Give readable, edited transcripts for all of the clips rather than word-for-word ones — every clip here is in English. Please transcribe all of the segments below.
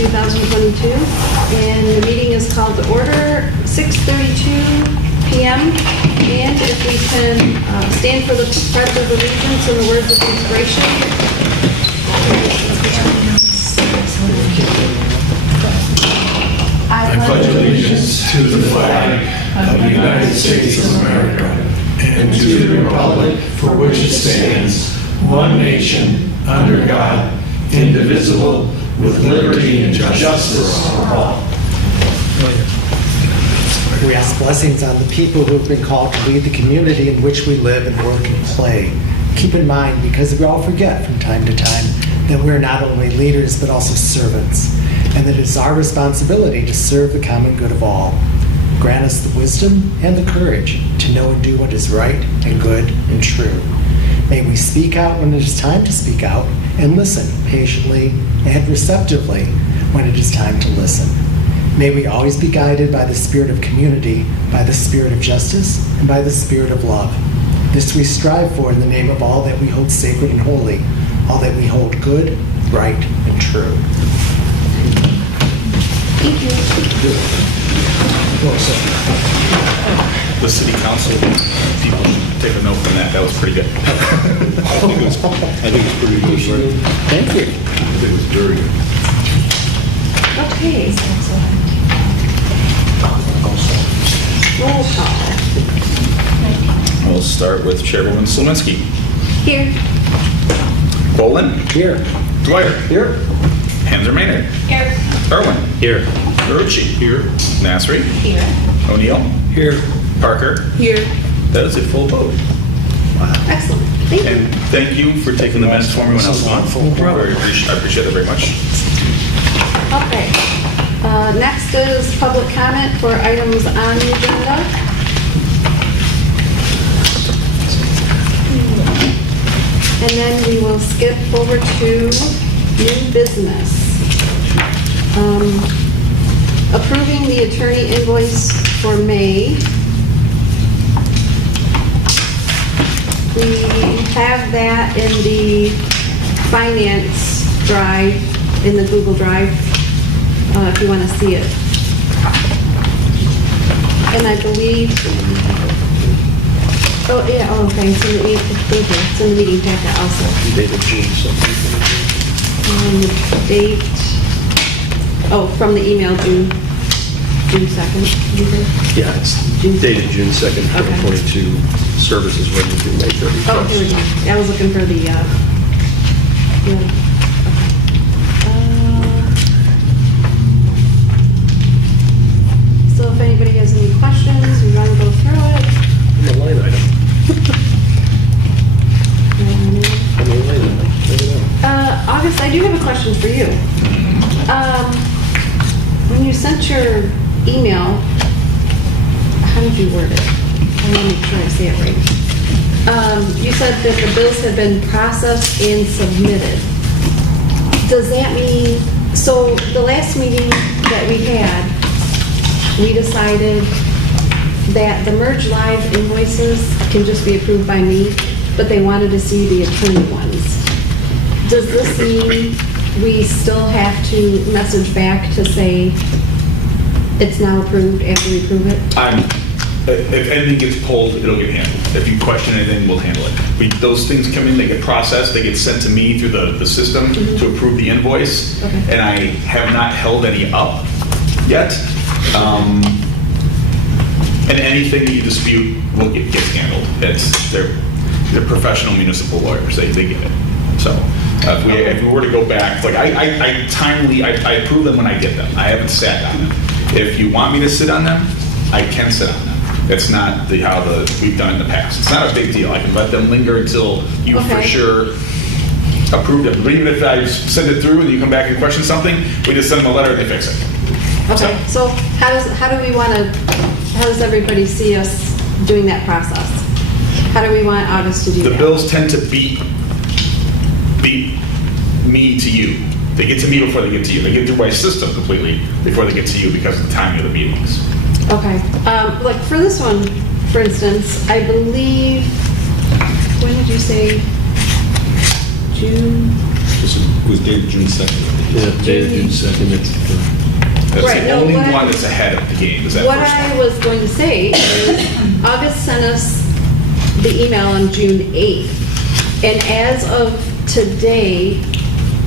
2022. And the meeting is called to order, 6:32 p.m. And if we can stand for the pledge of allegiance and the words of inspiration. I pledge allegiance to the flag of the United States of America and to the republic for which it stands, one nation, under God, indivisible, with liberty and justice for all. We ask blessings on the people who have been called to lead the community in which we live and work and play. Keep in mind, because we all forget from time to time, that we're not only leaders but also servants, and that it is our responsibility to serve the common good of all. Grant us the wisdom and the courage to know and do what is right and good and true. May we speak out when it is time to speak out, and listen patiently and receptively when it is time to listen. May we always be guided by the spirit of community, by the spirit of justice, and by the spirit of love. This we strive for in the name of all that we hold sacred and holy, all that we hold good, right, and true. Thank you. The city council people should take a note from that. That was pretty good. I think it's pretty good, right? Thank you. I think it was very good. Okay. Roll call. We'll start with Chairwoman Slominski. Here. Bolin. Here. Dwyer. Here. Hanser Maynard. Here. Irwin. Here. Marucci. Here. Nasri. Here. O'Neill. Here. Parker. Here. That is a full vote. Excellent. Thank you. And thank you for taking the minutes for me when I was gone. I appreciate it very much. Okay. Next is public comment for items on the agenda. And then we will skip over to new business. Approving the attorney invoice for May. We have that in the finance drive, in the Google Drive, if you want to see it. And I believe, oh yeah, oh, okay, it's in the meeting packet also. Dated June something. Date, oh, from the email, June 2nd, you think? Yeah, it's dated June 2nd, 2022. Services ready through May 31st. Oh, here we go. I was looking for the, yeah. Okay. So if anybody has any questions, we want to go through it. The line item. On the line item. There you go. August, I do have a question for you. When you sent your email, how did you word it? I want to make sure I say it right. You said that the bills have been processed and submitted. Does that mean, so the last meeting that we had, we decided that the Merge Live invoices can just be approved by me, but they wanted to see the attorney ones. Does this mean we still have to message back to say it's now approved after we approve it? If anything gets pulled, it'll get handled. If you question anything, we'll handle it. Those things come in, they get processed, they get sent to me through the system to approve the invoice. Okay. And I have not held any up yet. And anything that you dispute gets handled. They're professional municipal lawyers. They get it. So if we were to go back, like I approve them when I get them. I haven't sat on them. If you want me to sit on them, I can sit on them. It's not how we've done in the past. It's not a big deal. I can let them linger until you for sure approve them. But even if I send it through and you come back and question something, we just send them a letter and they fix it. Okay, so how does everybody see us doing that process? How do we want August to do that? The bills tend to beat me to you. They get to me before they get to you. They get through my system completely before they get to you because of the timing of the meetings. Okay. Like for this one, for instance, I believe, when did you say? June? It was dated June 2nd. Yeah, May, June 2nd, that's That's Right, the no, only what I- one that's ahead of the game, is that What first I one. was going to say is August sent us the email on June 8th. And as of today,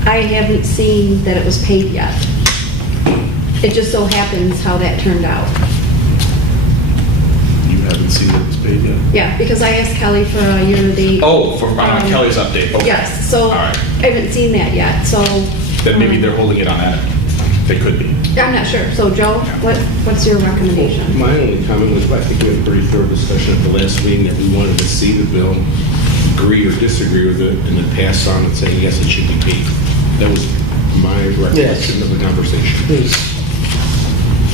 I haven't seen that it was paid yet. It just so happens how that turned out. You haven't seen it was paid yet? Yeah, because I asked Kelly for a year-to-date. Oh, for Kelly's update. Okay. Yes, so All I right. haven't seen that yet, so. Then maybe they're holding it on that. They could be. I'm not sure. So Joe, what's your recommendation? My only comment was, I think we had a pretty thorough discussion at the last meeting that we wanted to see the bill, agree or disagree with it, and then pass on it saying, yes, it should be paid. That was my recollection of the conversation.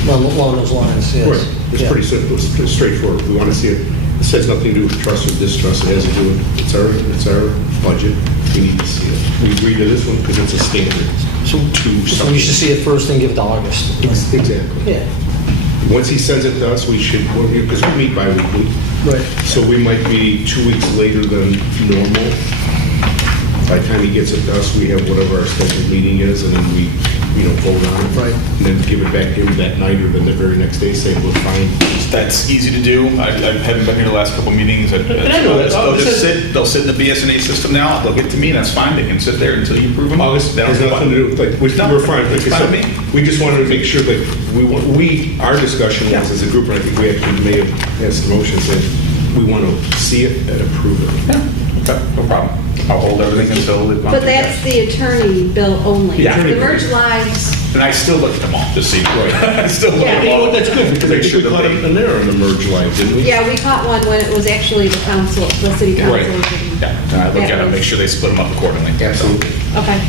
Along those lines, yes. Right. It's Yeah. pretty simple, it's pretty straightforward. We want to see it. It has nothing to do with trust or distrust. It has to do with, it's our budget. We need to see it. We agree to this one because it's a standard. So something. we should see it first and give it to August. Exactly. Yeah, Once he sends it to us, we should, because we meet bi-weekly. right. So we might be 2 weeks later than normal. By the time he gets it to us, we have whatever our scheduled meeting is, and then we, vote on it. Right. And then give it back to him that night or then the very next day, saying, we're fine. That's easy to do. I haven't been here the last couple meetings. I know that. They'll sit in the BSNA system now. They'll get to me, that's fine. They can sit there until you approve them. August They don't has have nothing to do with, like, No, we're fine. Like it's I fine said, with me. we just wanted to make sure that our discussion was as a group, and I think we actually may have asked the motion, said, we want to see it and approve it. Yeah, okay, no problem. I'll hold everything until they've gone But through that's that. the attorney bill only. Yeah. The merge lives, And I still look at them all, just so you know. Right. I still look Yeah. at them You know all. what, that's good, because I Make think sure we that caught they- an error on the merge line, didn't we? yeah, we caught one when it was actually the council, the city council. Right, yeah, and I look at them, make sure they split them up accordingly. Absolutely. Okay.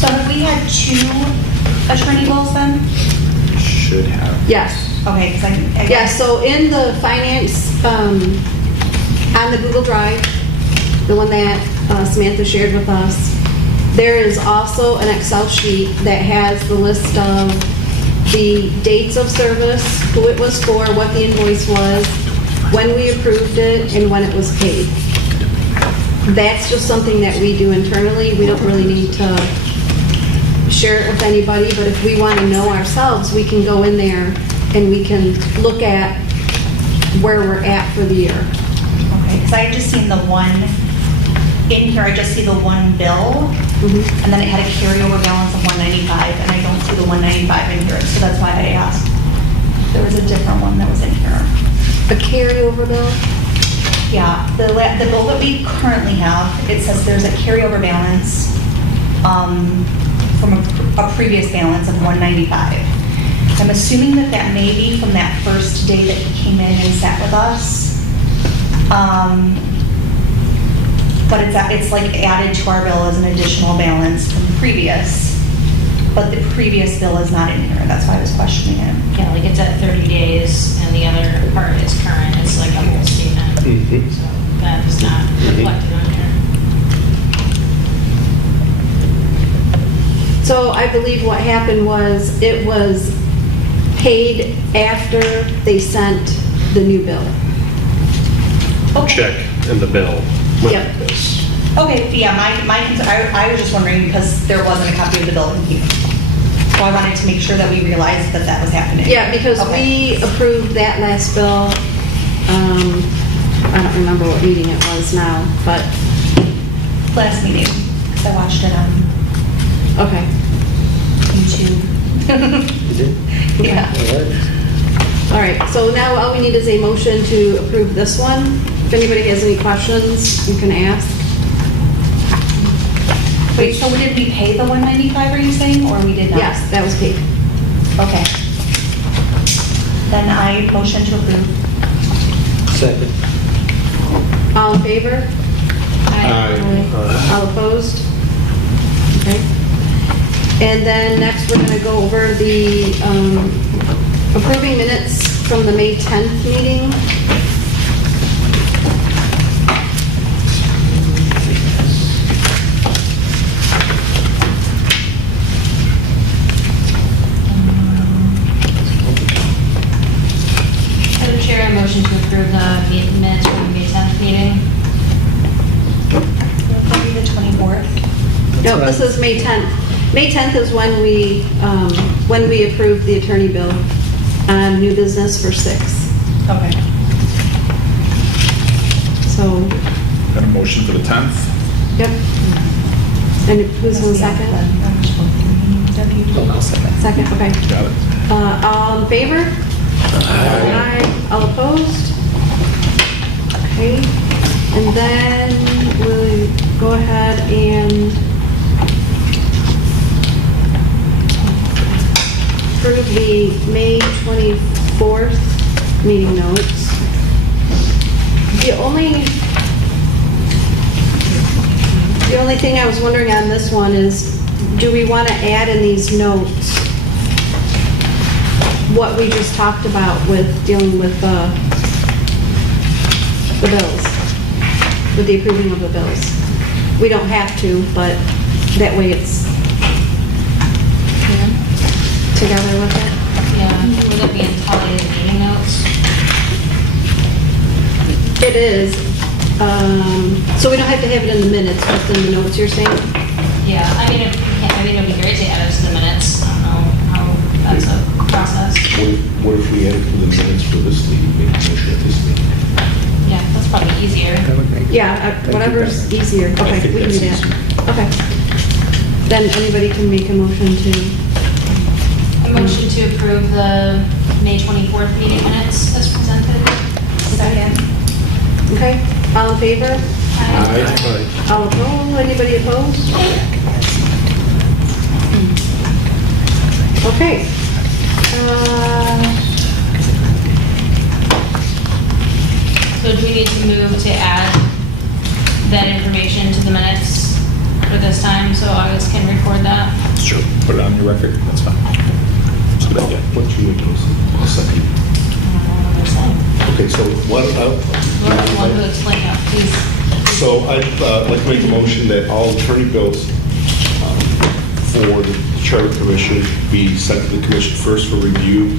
So have we had 2 attorney bills then? Should have. Yes. Okay, because I. Yeah, so in the finance, on the Google Drive, the one that Samantha shared with us, there is also an Excel sheet that has the list of the dates of service, who it was for, what the invoice was, when we approved it, and when it was paid. That's just something that we do internally. We don't really need to share it with anybody, but if we want to know ourselves, we can go in there and we can look at where we're at for the year. Okay, because I had just seen the one, in here I just see the one bill, and then it had a carryover balance of 195, and I don't see the 195 in here, so that's why I asked. There was a different one that was in here. A carryover bill? Yeah, the bill that we currently have, it says there's a carryover balance from a previous balance of 195. I'm assuming that that may be from that first day that he came in and sat with us. But it's like added to our bill as an additional balance from previous, but the previous bill is not in here. That's why I was questioning it. Yeah, like it's at 30 days and the other part is current, it's like a whole statement. Mhm. So that is not reflected on here. So I believe what happened was it was paid after they sent the new bill. Check and the bill. Yep. Yes. Okay, yeah, I was just wondering because there wasn't a copy of the bill in here. So I wanted to make sure that we realized that that was happening. Yeah, because Okay. we approved that last bill, I don't remember what meeting it was now, but, Last meeting, because I watched it on okay. YouTube. You did? Yeah. All right. All right, so now all we need is a motion to approve this one. If anybody has any questions, you can ask. Wait, so did we pay the 195, are you saying, or we did not? Yes, that was paid. Okay. Then I motion to approve. Second. All in favor? Aye. All opposed? Okay. And then next, we're going to go over the approving minutes from the May 10th meeting. Madam Chair, I motion to approve the minutes from the May 10th meeting. Maybe the 24th. No, what this I- is May 10th. May 10th is when we approved the attorney bill on new business for 6. Okay. So, Got a motion for the 10th? yep. And who's the second? Second, okay. Got it. All in favor? Aye. All opposed? Okay. And then we'll go ahead and approve the May 24th meeting notes. The only thing I was wondering on this one is, do we want to add in these notes what we just talked about with dealing with the bills, with the approving of the bills? We don't have to, but that way it's together with it. Yeah, would it be entirely the meeting notes? It is. So we don't have to have it in the minutes, just in the notes, you're saying? Yeah, I mean, it'd be great to add it to the minutes. I don't know how that's a process. What if we add it to the minutes for this meeting, make a motion at this meeting? Yeah, that's probably easier. Yeah, whatever's easier. Okay, think we can do that's that. Okay. Then anybody can make a motion to, A motion to approve the May 24th meeting minutes as presented. Second. okay? All in favor? Aye. All opposed? Anybody opposed? Okay. So do we need to move to add that information to the minutes for this time, so August can record that? Sure. Put it on your record, that's fine. That's a good idea. What you would do is a second. I don't know what they're saying. Okay, so what, Lord, you want to explain that, please? so I'd like to make a motion that all attorney bills for the Charter Commission be sent to the commission first for review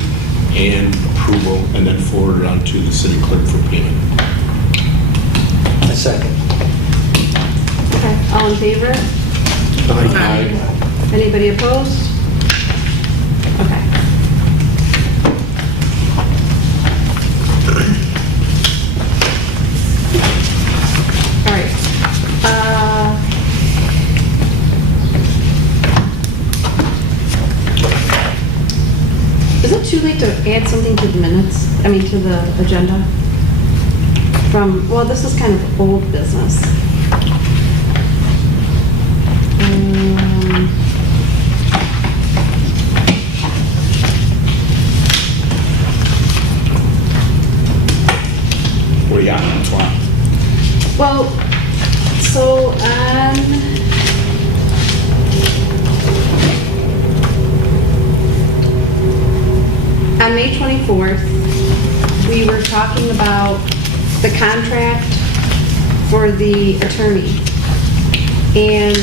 and approval, and then forwarded on to the city clerk for payment. A second. Okay, all in favor? Aye. Anybody opposed? Okay. All right. Is it too late to add something to the minutes? I mean, to the agenda? Well, this is kind of old business. What do you got? What's wrong? Well, so on May 24th, we were talking about the contract for the attorney. And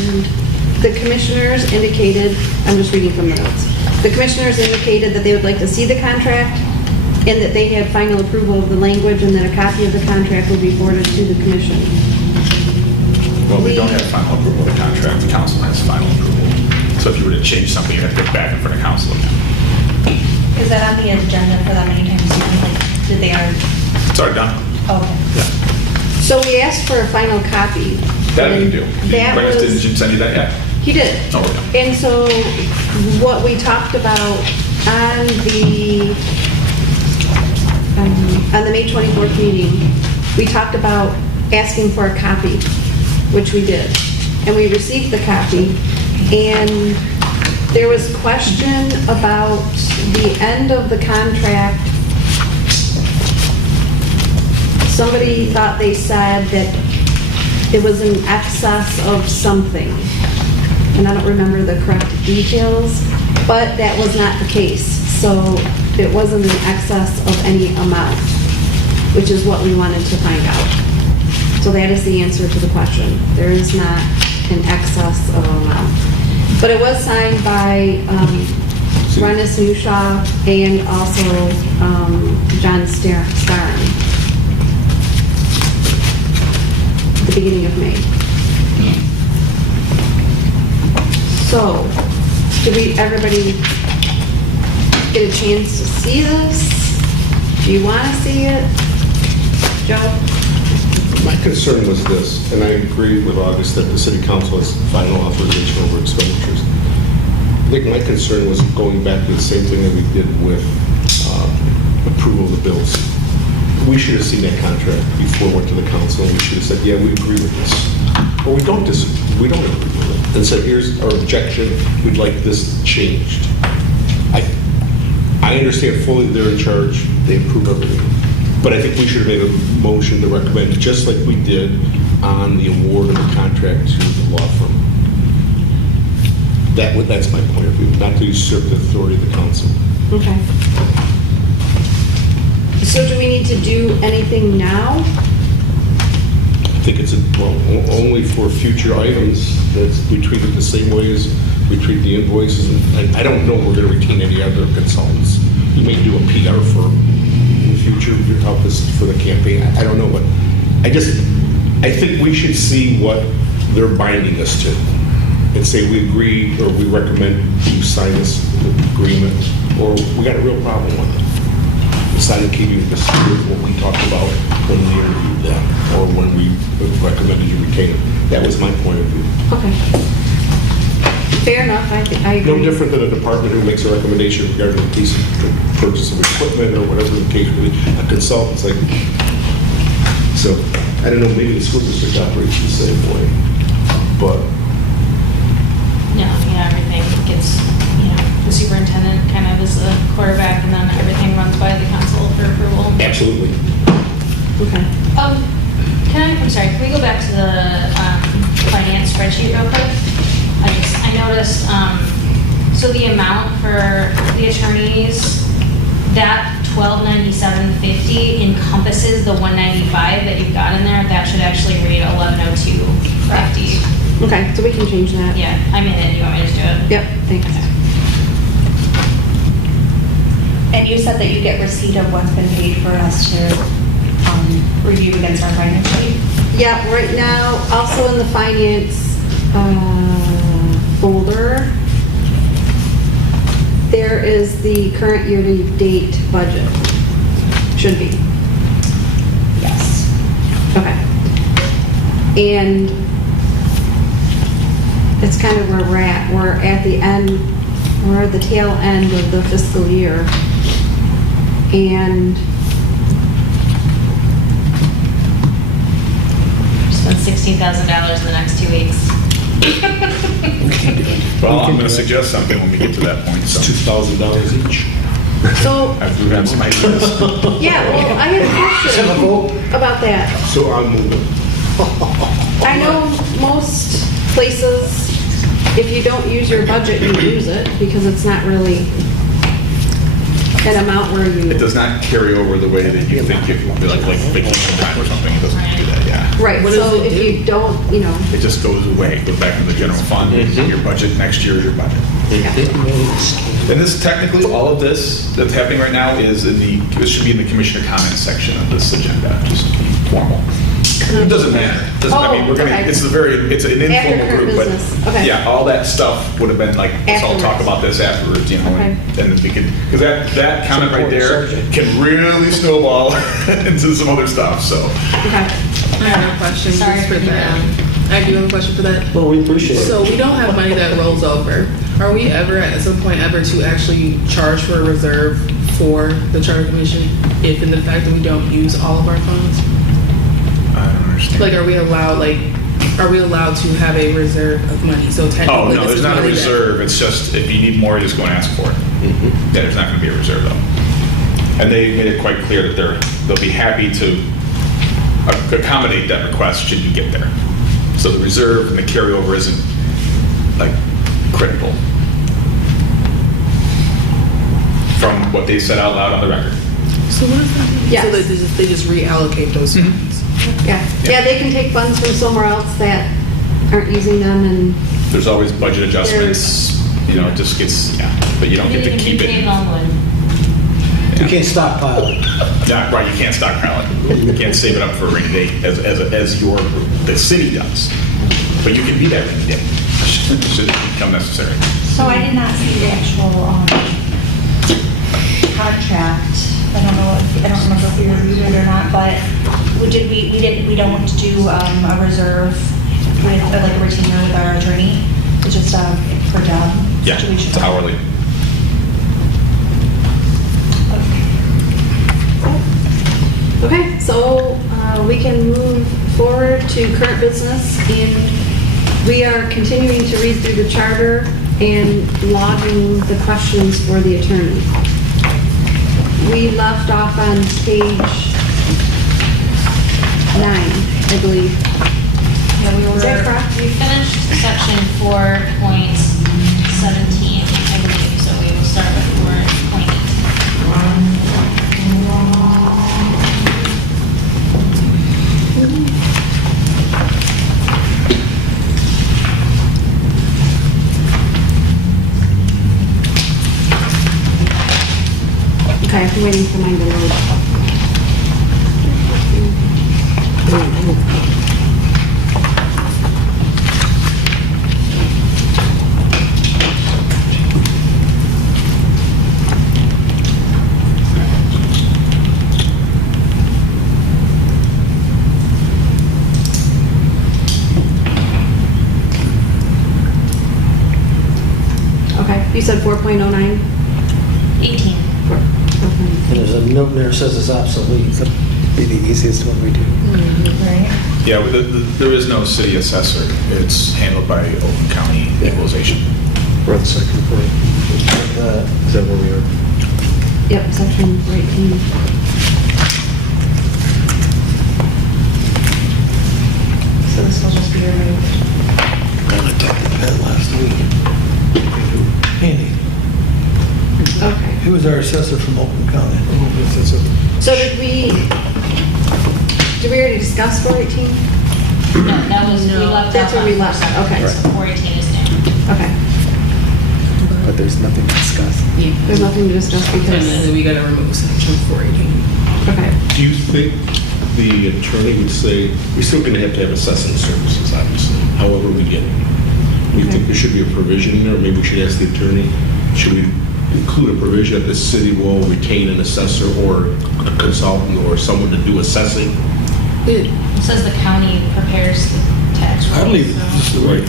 the commissioners indicated, I'm just reading from the notes, the commissioners indicated that they would like to see the contract and that they had final approval of the language and that a copy of the contract would be forwarded to the commission. Well, we don't have final approval of the contract, the council has final approval. So if you were to change something, you have to go back in front of council again. Is that on the agenda for that many times? Like, did they already? It's already done. Okay. So we asked for a final copy. That we can do. That Bryce, was, didn't you send you that yet? he did. No, we're done. And so what we talked about on the May 24th meeting, we talked about asking for a copy, which we did. And we received the copy. And there was question about the end of the contract. Somebody thought they said that it was in excess of something. And I don't remember the correct details, but that was not the case. So it wasn't in excess of any amount, which is what we wanted to find out. So that is the answer to the question. There is not an excess of amount. But it was signed by Rennis Newshaw and also John Starren at the beginning of May. So Did everybody get a chance to see this? Do you want to see it? Joe? My concern was this, and I agree with August that the city council has final authorization over expenditures. I think my concern was going back to the same thing that we did with approval of the bills. We should have seen that contract before it went to the council, and we should have said, yeah, we agree with this. Or we don't disagree, we don't agree with it. And said, here's our objection, we'd like this changed. I understand fully they're in charge, they approve everything. But I think we should have made a motion to recommend, just like we did on the award of the contract to the law firm. That's my point of view, not to usurp the authority of the council. Okay. So do we need to do anything now? I think it's, only for future items, that we treat it the same way as we treat the invoices. And I don't know we're going to retain any other consultants. We may do a PR firm in the future to help us for the campaign. I don't know, but I think we should see what they're binding us to and say we agree or we recommend you sign this agreement, or we got a real problem with it. It's not in keeping with what we talked about when we interviewed them or when we recommended you retain it. That was my point of view. Okay. Fair enough, I agree. No different than a department who makes a recommendation regarding a piece of purchase of equipment or whatever the case may be. A consultant's like, so, I don't know, maybe the school district operates the same way, but No, everything gets, the superintendent kind of is the quarterback, and then everything runs by the council for approval. absolutely. Okay. I'm sorry, can we go back to the finance spreadsheet real quick? I noticed, so the amount for the attorneys, that $1297.50 encompasses the $195 that you've got in there. That should actually read $1102.50. Okay, so we can change that. Yeah, I'm in it. You want me to just do it? Yep, thanks. And you said that you get receipt of what's been paid for us to review against our finance sheet? Yeah, right now, also in the finance folder, there is the current year-to-date budget. Should be. Yes. Okay. And it's kind of where we're at. We're at the end, we're at the tail end of the fiscal year. And Spend $16,000 in the next 2 weeks. Well, I'm going to suggest something when we get to that point, It's so. $2,000 each. so, After we've had some ideas. yeah, well, I had a question about that. So I'm moving. I know most places, if you don't use your budget, you lose it because it's not really an amount where It you, does not carry over the way that you think if you like vacation time or something. It doesn't do that, yeah. right, so if you don't, It just goes away, goes back to the general fund. Your budget next year is your budget. And this, technically, all of this that's happening right now is this should be in the commissioner comments section of this agenda, just formal. It doesn't matter. I mean, we're gonna, okay. it's an informal After group, but business, okay. yeah, all that stuff would have been like, let's all talk Afterwards. about this afterwards, and Okay. then we could, because that comment right there can really snowball into some other stuff, so. okay. I have a question Sorry just for for the, that. I do have a question for that. Well, we appreciate it. So we don't have money that rolls over. Are we ever, at some point ever, to actually charge for a reserve for the charter commission if in the fact that we don't use all of our funds? I don't understand. Like, are we allowed to have a reserve of money? So Oh, technically, no, this there's is not a money that- reserve, it's just, if you need more, you just go and ask for it. Yeah, there's not gonna be a reserve though. And they made it quite clear that they'll be happy to accommodate that request should you get there. So the reserve and the carryover isn't like critical from what they said out loud on the record. So what does that mean? Yes. So they just reallocate those Mm-hmm. funds? Yeah, yeah, they can take funds from somewhere else that aren't using them and, There's always budget adjustments, it just gets, but you don't get to keep it. You can't stockpile it. Yeah, right, you can't stockpile it. You can't save it up for a rainy day as the city does. But you can be that rainy day, should it become necessary. So I did not see the actual contract. I don't remember if we reviewed it or not, but we don't do a reserve with, like a retainer with our attorney. It's just per job Yeah, situation. it's hourly. Okay, so we can move forward to current business, and we are continuing to read through the charter and logging the questions for the attorney. We left off on page 9, I believe. Yeah, Is that correct? we finished section 4.17, I believe, so we will start with 4.18. Okay, I'm waiting for mine to load. Okay, you said 4.09? 18. And there's a note there that says it's obsolete. That'd be the easiest one we do. Right. Yeah, there is no city assessor. It's handled by Oakland County Equalization. We're on the second point. Is that where we are? Yep, section 18. So this will just be removed. I talked to Pat last week. Andy, Okay. he was our assessor from Oakland County. So did we already discuss 418? No, that was, we left That's off where we on left, 4.17, okay. So 418 is down. Okay. But there's nothing to discuss. There's nothing to discuss And because, then we gotta remove section 418. okay. Do you think the attorney would say, we're still going to have assessing services, obviously, however we get it? You think there should be a provision in there, or maybe we should ask the attorney, should we include a provision that the city will retain an assessor or a consultant or someone to do assessing? It, It says the county prepares the tax rolls. I leave it just the way,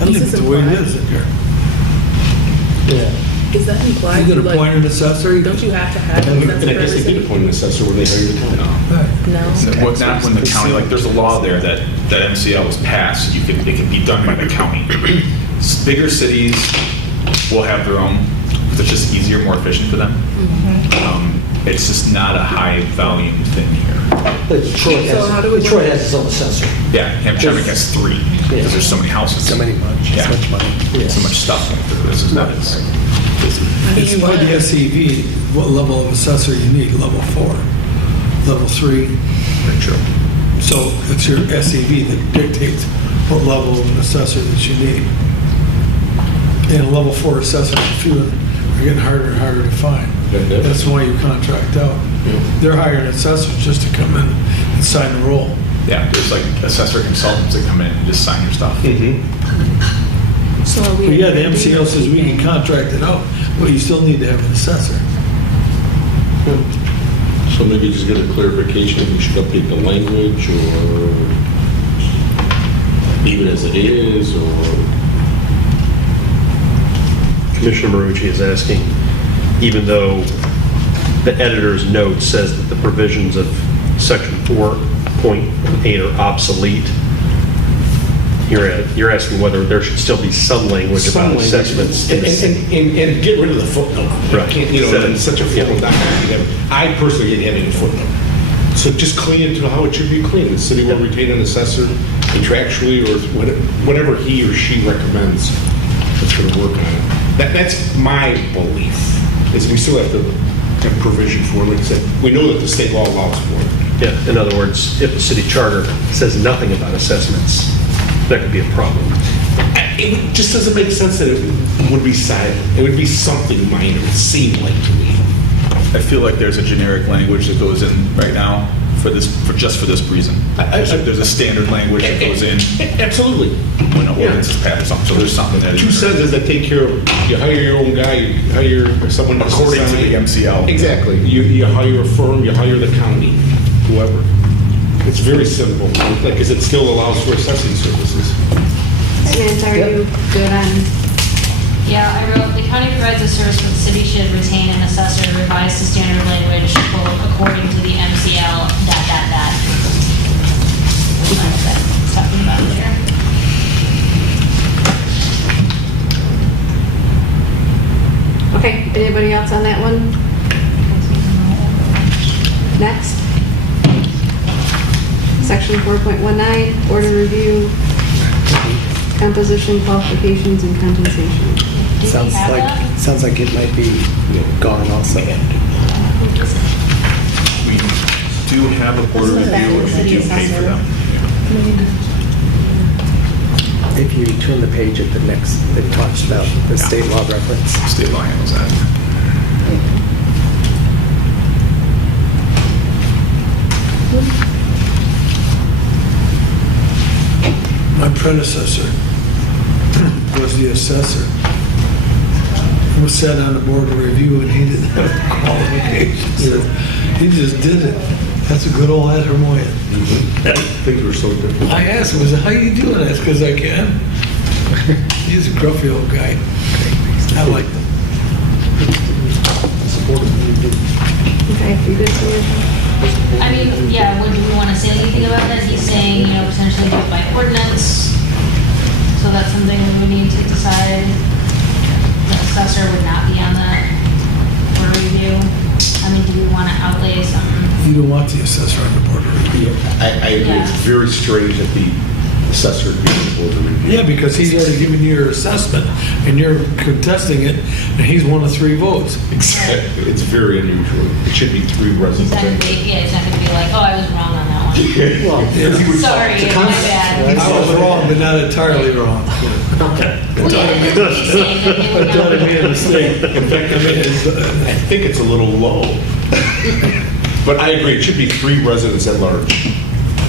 I leave it the way it is in here. Yeah. is that implied? You You, could appoint an assessor. Don't you have to have And an I assessor guess they for did appoint an assessor when they hired the county. Right. No. Well, not when the county, like, there's a law there that MCL was passed, it can be done by the county. Bigger cities will have their own, because it's just easier, more efficient for them. It's just not a high volume thing here. Detroit So how do we Detroit work has its own assessor. Yeah, Hamtramck has 3, because there's so many houses. So many much, Yeah. so much money. So much stuff. This is not as busy. It's by the SEV, what level of assessor you need, level 4, level 3. Very true. So it's your SEV that dictates what level of an assessor that you need. And level 4 assessors, a few are getting harder and harder to find. Yeah. That's why you contract out. They're hiring assessors just to come in and sign the roll. Yeah, there's like assessor consultants that come in and just sign your stuff. So are we? But yeah, the MCL says we can contract it out, but you still need to have an assessor. So maybe just get a clarification if we should update the language or leave it as it is, or Commissioner Marucci is asking, even though the editor's note says that the provisions of section 4.8 are obsolete, you're asking whether there should still be some language about assessments. in the- and get rid of the footnote. Right. Can't, you know, in such a formal document, I personally hate having a footnote. So just clean it to how it should be clean. The city will retain an assessor contractually or whatever he or she recommends that's going to work on it. That's my belief, is we still have to have provision for it. Like I said, we know that the state law allows for it. Yeah, in other words, if the city charter says nothing about assessments, that could be a problem. It just doesn't make sense that it would be silent. It would be something minor, it seemed like to me. I feel like there's a generic language that goes in right now just for this reason. There's a standard language that goes in Absolutely. when an ordinance is passed or something, so there's something that. Two sentences that take care of, you hire your own guy, you hire someone. to According to the sign. MCL. Exactly. You hire a firm, you hire the county, whoever. It's very simple. Like, because it still allows for assessing services. Samantha, are you good on? Yeah, I wrote, the county provides a service for the city should retain an assessor revised to standard language quote, according to the MCL, ... That's fine with that. It's talking about later. Okay, anybody else on that one? Next. Section 4.19, order review, composition, qualifications, and compensation. Do we have that? Sounds like it might be gone also. We do have a board This is back review, to the and we do city pay for assessor. them. If you turn the page at the next, it talks about the state law reference. State law handles that. My predecessor was the assessor. He was sat on the board of review and he didn't have the qualifications. He just did it. That's a good old Ed Hermoyen. Things were so different. I asked him, I said, how you doing that? Because I can. He's a gruffy old guy. I like him. Okay, you good, Samantha? I mean, yeah, would we want to say anything about that? He's saying, potentially do it by ordinance. So that's something we would need to decide. The assessor would not be on that for review. I mean, do we want to outlay some? You don't want the assessor on the board of review. I agree. It's very strange that the assessor would be on the board of review. Yeah, because he's already given you your assessment and you're contesting it and he's one of 3 votes. Exactly. It's very unusual. It should be 3 He's residents. not going to be, he's not going to be like, oh, I was wrong on that one. Sorry, my bad. I was wrong, but not entirely wrong. Well, yeah, he's saying that they would I thought I not- made a mistake. In fact, I think it's a little low. But I agree, it should be 3 residents at large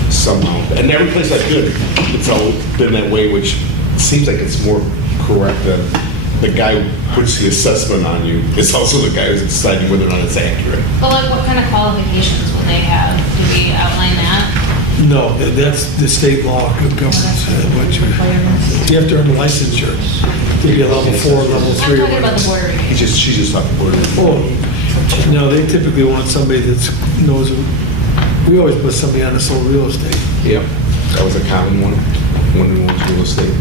somehow. And every place I've been, it's all been that way, which seems like it's more correct than the guy who puts the assessment on you. It's also the guy who's deciding whether or not it's accurate. But like, what kind of qualifications will they have? Do we outline that? No, that's the state law governs what you have to earn licensure to be a level 4, level 3. I'm or talking about the whatever. board review. She's just talking about it. Oh, no, they typically want somebody that knows, we always put somebody on the sold real estate. Yep, that was a common one, when we went to real estate.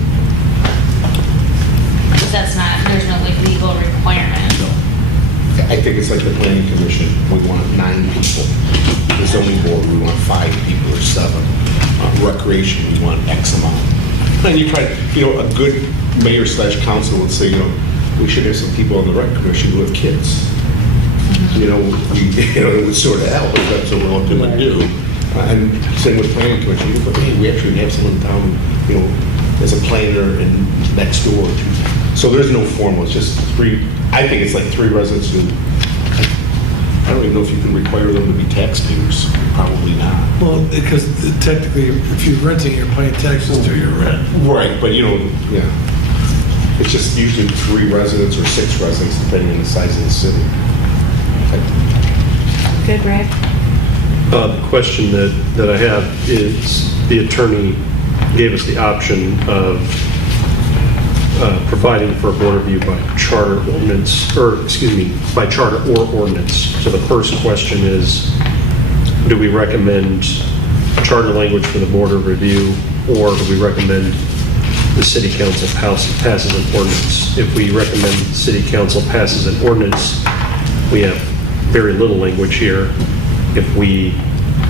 Because that's not, there's no like legal requirement. I think it's like the planning commission, we want 9 people. The zoning board, we want 5 people or 7. Recreation, we want X amount. And you try, a good mayor/council would say, we should have some people on the rec commission who have kids. It would sort of help if that's what we're looking to do. And same with planning commission, but hey, we actually have someone in town, as a planner and next door. So there's no formal, it's just 3, I think it's like 3 residents who, I don't even know if you can require them to be taxpayers, probably not. Well, because technically, if you're renting, you're paying taxes to your rent. Right, but yeah. It's just usually 3 residents or 6 residents, depending on the size of the city. Good, Brad? The question that I have is, the attorney gave us the option of providing for a board review by charter ordinance, by charter or ordinance. So the first question is, do we recommend charter language for the board of review, or do we recommend the city council passes an ordinance? If we recommend the city council passes an ordinance, we have very little language here. If we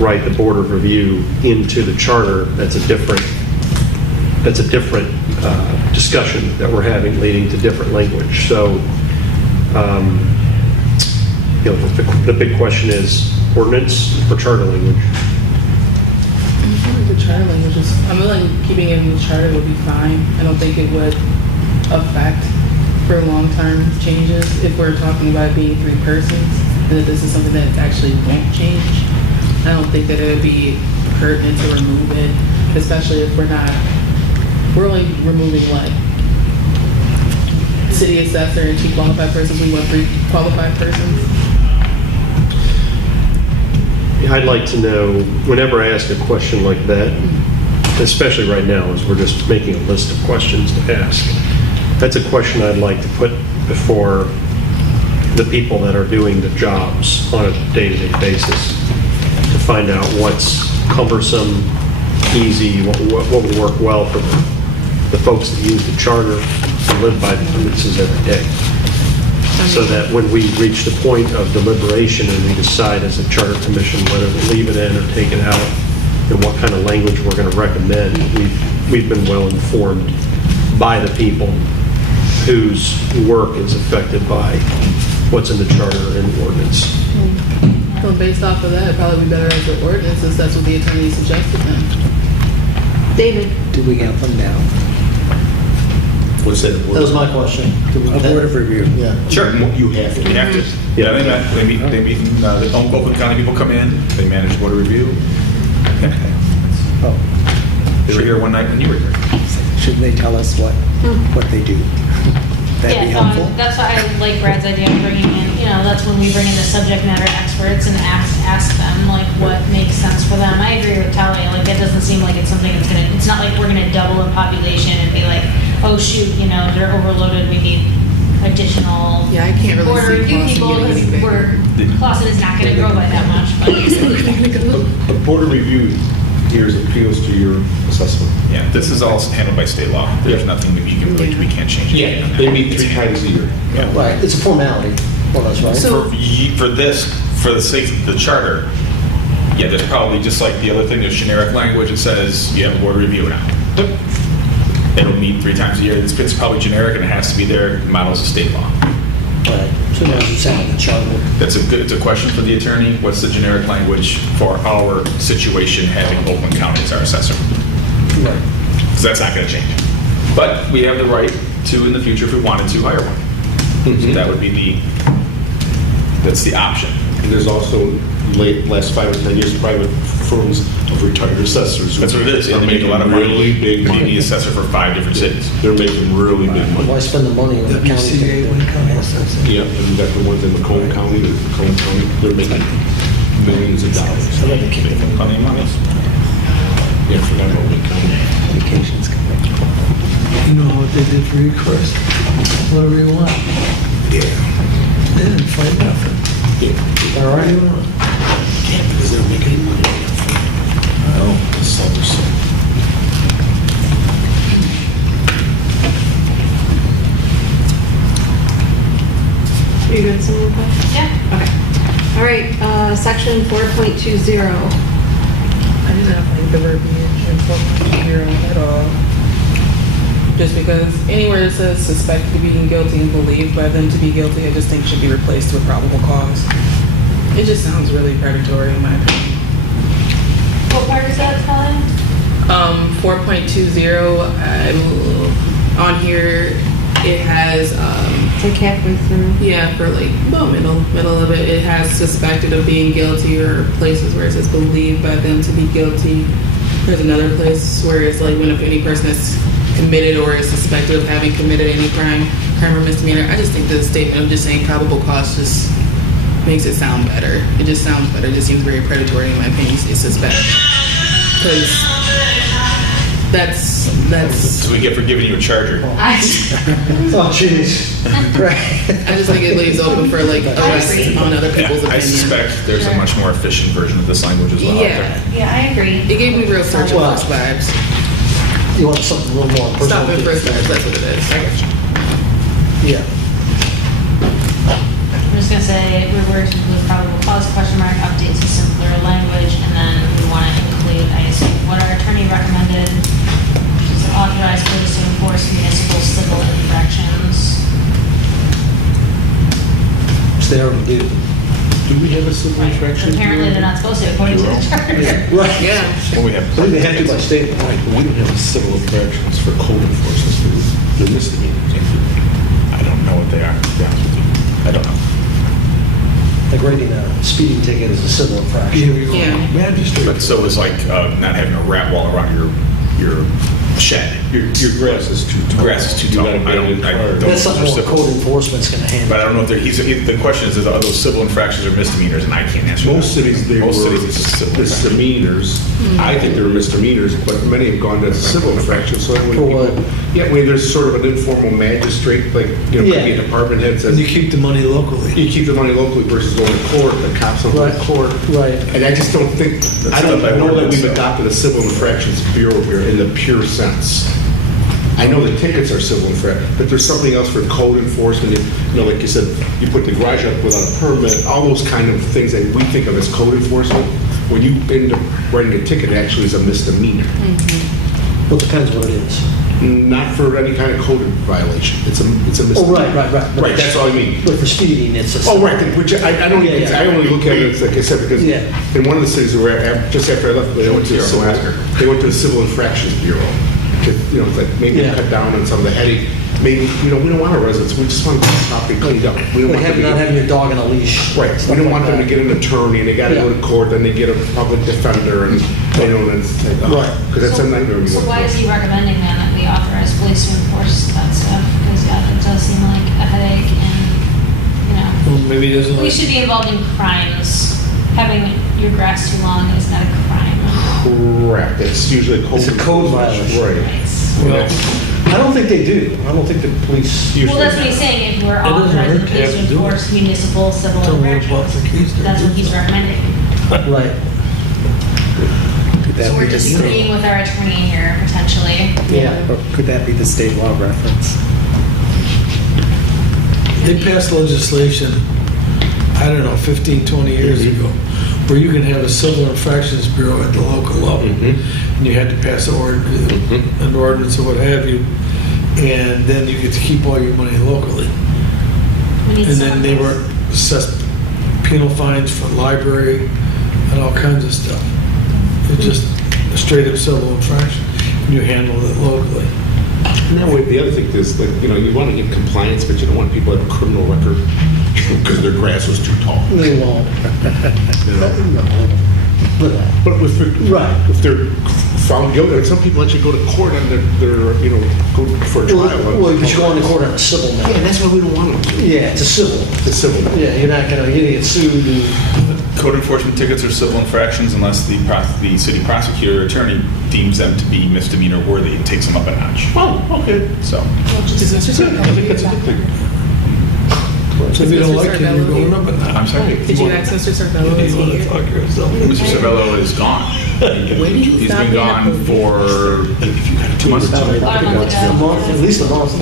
write the board of review into the charter, that's a different discussion that we're having, leading to different language. So, the big question is ordinance or charter language. The charter language is, I'm willing, keeping it in the charter would be fine. I don't think it would affect for long-term changes if we're talking about being 3 persons, and that this is something that actually won't change. I don't think that it would be pertinent to remove it, especially if we're only removing what? City assessor and 2 qualified persons, we want 3 qualified persons. I'd like to know, whenever I ask a question like that, especially right now, as we're just making a list of questions to ask, that's a question I'd like to put before the people that are doing the jobs on a day-to-day basis, to find out what's cumbersome, easy, what would work well for the folks that use the charter and live by the ordinances every day. So that when we reach the point of deliberation and we decide as a charter commission whether to leave it in or take it out, and what kind of language we're going to recommend, we've been well informed by the people whose work is affected by what's in the charter and the ordinance. So based off of that, it'd probably be better as an ordinance, since that's what the attorney suggested then. David? Do we have them down? What's that? That was my question. A board of review. Yeah. Sure. You have to. You have to. Yeah, they meet, the Oakland County people come in, they manage board of review. Oh, They were here one night when you were here. shouldn't they tell us what they do? That'd be Yeah, helpful. that's why I like Brad's idea of bringing in, that's when we bring in the subject matter experts and ask them, like, what makes sense for them. I agree with Tally, like, that doesn't seem like it's something that's it's not like we're gonna double in population and be like, oh, shoot, they're overloaded, we need additional Yeah, I can't really board see review Clausen people, getting any because Clausen is not gonna grow by that much, but. A board of review hears appeals to your assessment. Yeah, this is all handled by state law. There's nothing that we can't change. anything on that. They meet 3 times a year. Right, it's a formality, well, that's right. For the sake of the charter, yeah, there's probably, just like the other thing, there's generic language that says you have a board review now. It'll meet 3 times a year. It's probably generic and it has to be there, models of state law. Right, so now you sound the charter. It's a question for the attorney. What's the generic language for our situation having Oakland County as our assessor? Right. Because that's not going to change. But we have the right to, in the future, if we wanted to, hire one. So that would be that's the option. And there's also last 5 or 10 years, private firms of retired assessors. That's what it is. They're They make a lot of money. really big They need money. the assessor for 5 different cities. They're making really big money. Why spend the money on the county? WCA, Wayne County Assessor. Yeah, and we got the ones in Macomb County, they're making millions of dollars. I'd like to kick them in. On the money. Yeah, I forgot about Wayne County. Vacations coming. You know what they did for you, Chris? Whatever you want. Yeah. They didn't fight nothing. All What do you right. want? Yeah, because they're making money. Oh. You good, someone? Yeah. Okay. All right, section 4.20. I do not like the verbiage in 4.0 at all. Just because anywhere it says suspected to being guilty and believed by them to be guilty, I just think should be replaced with probable cause. It just sounds really predatory in my opinion. What part is that, Colin? 4.20, on here, it has, It's like halfway through. yeah, for like, well, middle of it, it has suspected of being guilty, or places where it says believed by them to be guilty. There's another place where it's like when if any person is committed or is suspected of having committed any crime or misdemeanor. I just think the statement of just saying probable cause just makes it sound better. It just sounds better. It just seems very predatory in my opinion. It's suspect. Because that's So we get for giving you a charger. Oh, jeez. Right. I just think it leaves open for like arrest agree. on other people's Yeah, I opinion. suspect there's a much more efficient version of this language as well. out Yeah, there. Yeah, I agree. it gave me real search and Well, frisk vibes. You want something a little more personal. Stop and frisk vibes, that's what it is. Yeah. I'm just gonna say reverse include probable cause question mark update to simpler language, and then we want to include, I assume, what our attorney recommended, which is authorize police to enforce municipal civil infractions. Which they already do. Do we have a civil Right. infraction? Apparently, they're not supposed to according to the charter. Right. Yeah. Well, we have. I think they have to by state. Right, but we don't have civil infractions for code enforcement, for misdemeanors. I don't know what they are, to be honest with you. I don't know. like rating a speeding ticket as a civil infraction. Yeah. Magistrate. But so is like not having a rat wall around your shed. Your grass is too tall. Grass is too You tall. got a I don't. bad That's something more civil. code enforcement's going to handle. But I don't know if the question is, are those civil infractions or misdemeanors, and I can't answer that. Most cities, they were Most cities, it's just civil infractions. misdemeanors. I think they were misdemeanors, but many have gone to civil infractions. So that when For people, what? yeah, when there's sort of an informal magistrate, like, you know, maybe Yeah. a department head says, And you keep the money locally. you keep the money locally versus going to court, the cops don't go to Right. court. Right. And I just don't think, I don't done by know that ordinance, we've though. adopted a civil infractions bureau here in the pure sense. I know the tickets are civil infraction, but there's something else for code enforcement. You know, like you said, you put the garage up without a permit, all those kind of things that we think of as code enforcement. When you end up writing a ticket, it actually is a misdemeanor. Well, it depends what it is. Not for any kind of code violation. It's a misdemeanor. Oh, right. Right, that's all I mean. But for speeding, it's a. Oh, right, which I don't, Yeah, yeah. I only look at it, like I said, because Yeah. in one of the cities where, just after I left, they went to the Civil Infractions Bureau. You know, it's like maybe Yeah. cut down on some of the headache. Maybe, you know, we don't want our residents, we just want the property cleaned up. We don't Like want them to not get- having your dog on a leash. Right, we stuff don't like want them to that. get an attorney, and they gotta go Yeah. to court, then they get a public defender, and they don't, and it's like, Right. because that's a nightmare. So why is he recommending then that we authorize police to enforce that stuff? Because yeah, it does seem like a headache and, you know, Well, maybe he doesn't we like. should be involved in crimes. Having your grass too long is not a crime. Correct, it's usually a code. It's a code violation. Right. Well, I don't think they do. I don't think the police Well, usually. that's what he's saying, if we're doesn't authorizing hurt the to police have to to do it. enforce municipal civil Tell me about the keys infractions, to that's do what he's so. recommending. Right. Could that So be we're the disagreeing state? with our attorney here, potentially. Yeah. Or could that be the state law reference? They passed legislation, I don't know, 15, 20 years ago, where you can have a civil infractions bureau at the local level. And you had to pass an ordinance or what have you, and then you get to keep all your money locally. We need And someone then they who's- were assessed penal fines for library and all kinds of stuff. It's just a straight up civil infraction, and you handle it locally. And that way, the other thing is, like, you know, you want to get compliance, but you don't want people to have a criminal record because their grass was too tall. They won't. You know? But, But Right. if they're found guilty, like some people actually go to court on their, you know, go for a trial. well, but you go on the court on a civil Yeah, matter. and that's why we don't want them to. Yeah, it's a civil. It's a civil. Yeah, you're not gonna, you get sued and. Code enforcement tickets are civil infractions unless the city prosecutor or attorney deems them to be misdemeanor worthy and takes them up a notch. Oh, okay. So, Is Mr. I think that's a good thing. So if you don't like it, you're going up and I'm down. sorry. Did you ask Mr. Cervello? You Is he want to here? talk yourself. Mr. Cervello is gone. When did you He's stop been being a gone police for 2 months. About a month A ago. month, at least a month.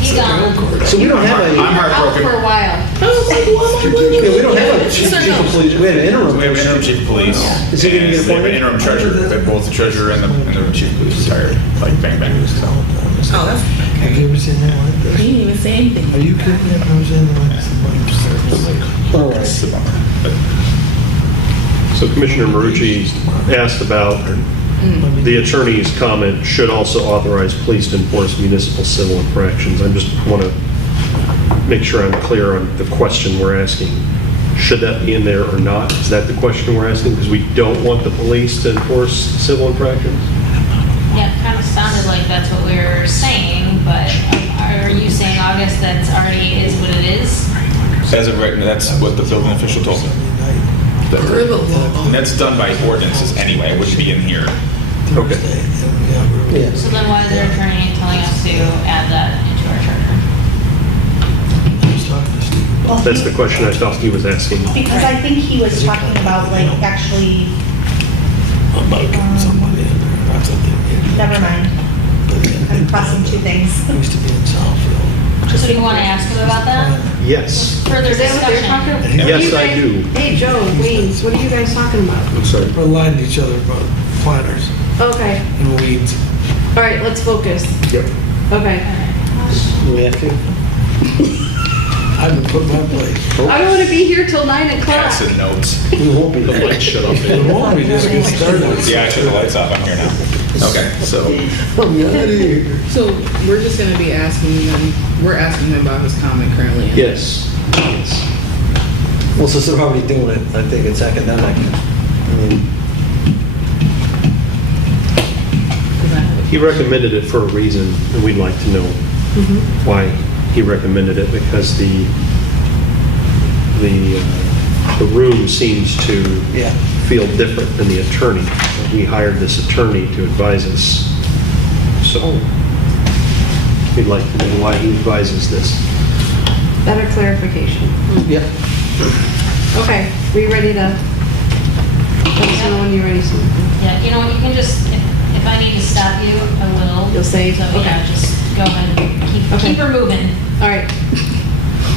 He's gone. So we don't have I'm a, Out heartbroken. for a while. yeah, we don't have a chief of police, we have an interim. We have an interim chief of police. Is he gonna get and we have an appointed? interim treasurer, that both the treasurer and the chief of police retired, like bang bang. So, Oh, that's, Have you ever seen that like he that? didn't even say anything. Are you kidding me? I've never seen that like somebody. All right. it's a bummer. But So Commissioner Marucci asked about the attorney's comment, should also authorize police to enforce municipal civil infractions. I just want to make sure I'm clear on the question we're asking. Should that be in there or not? Is that the question we're asking? Because we don't want the police to enforce civil infractions? Yeah, it kind of sounded like that's what we were saying, but are you saying, August, that's already is what it is? as of right now, that's what the building official told me. We're the law. And that's done by ordinances anyway, it wouldn't be in here. Okay. Yeah. So then why is their attorney telling us to add that into our charter? Well, That's the question I thought he was asking. Because I think he was talking about like actually, I'm not getting somebody in there. That's what they never mind. I'm crossing two things. used to be in Southfield. So do you want to ask him about that? Yes. Further Is that what they're discussion. talking about? Yes, You I guys- do. Hey, Joe, Wayne, what are you guys talking about? I'm sorry. We're lying to each other about planters Okay, and weeds. all right, let's focus. Yep. Okay. We have to. I've been put my place. I don't want to be here till 9 o'clock. Acid notes. We won't be The there. lights shut off. It won't, we just get started. Yeah, I shut the lights off, I'm here now. Okay, so, I'm out of here. So we're just gonna be asking him, we're asking him about his comment currently. Yes. Yes. Well, since they're already doing it, I think it's academic. I mean, He recommended it for a reason, and we'd like to know why he recommended it, because the room seems to Yeah. feel different than the attorney. We hired this attorney to advise us, so we'd like to know why he advises this. Better clarification. yeah. Okay, we ready to, let us know when you're ready, Sue. Yeah, you know what, you can just, if I need to stop you, I will. You'll say, So, okay. yeah, just go ahead and Okay. keep her moving. All right.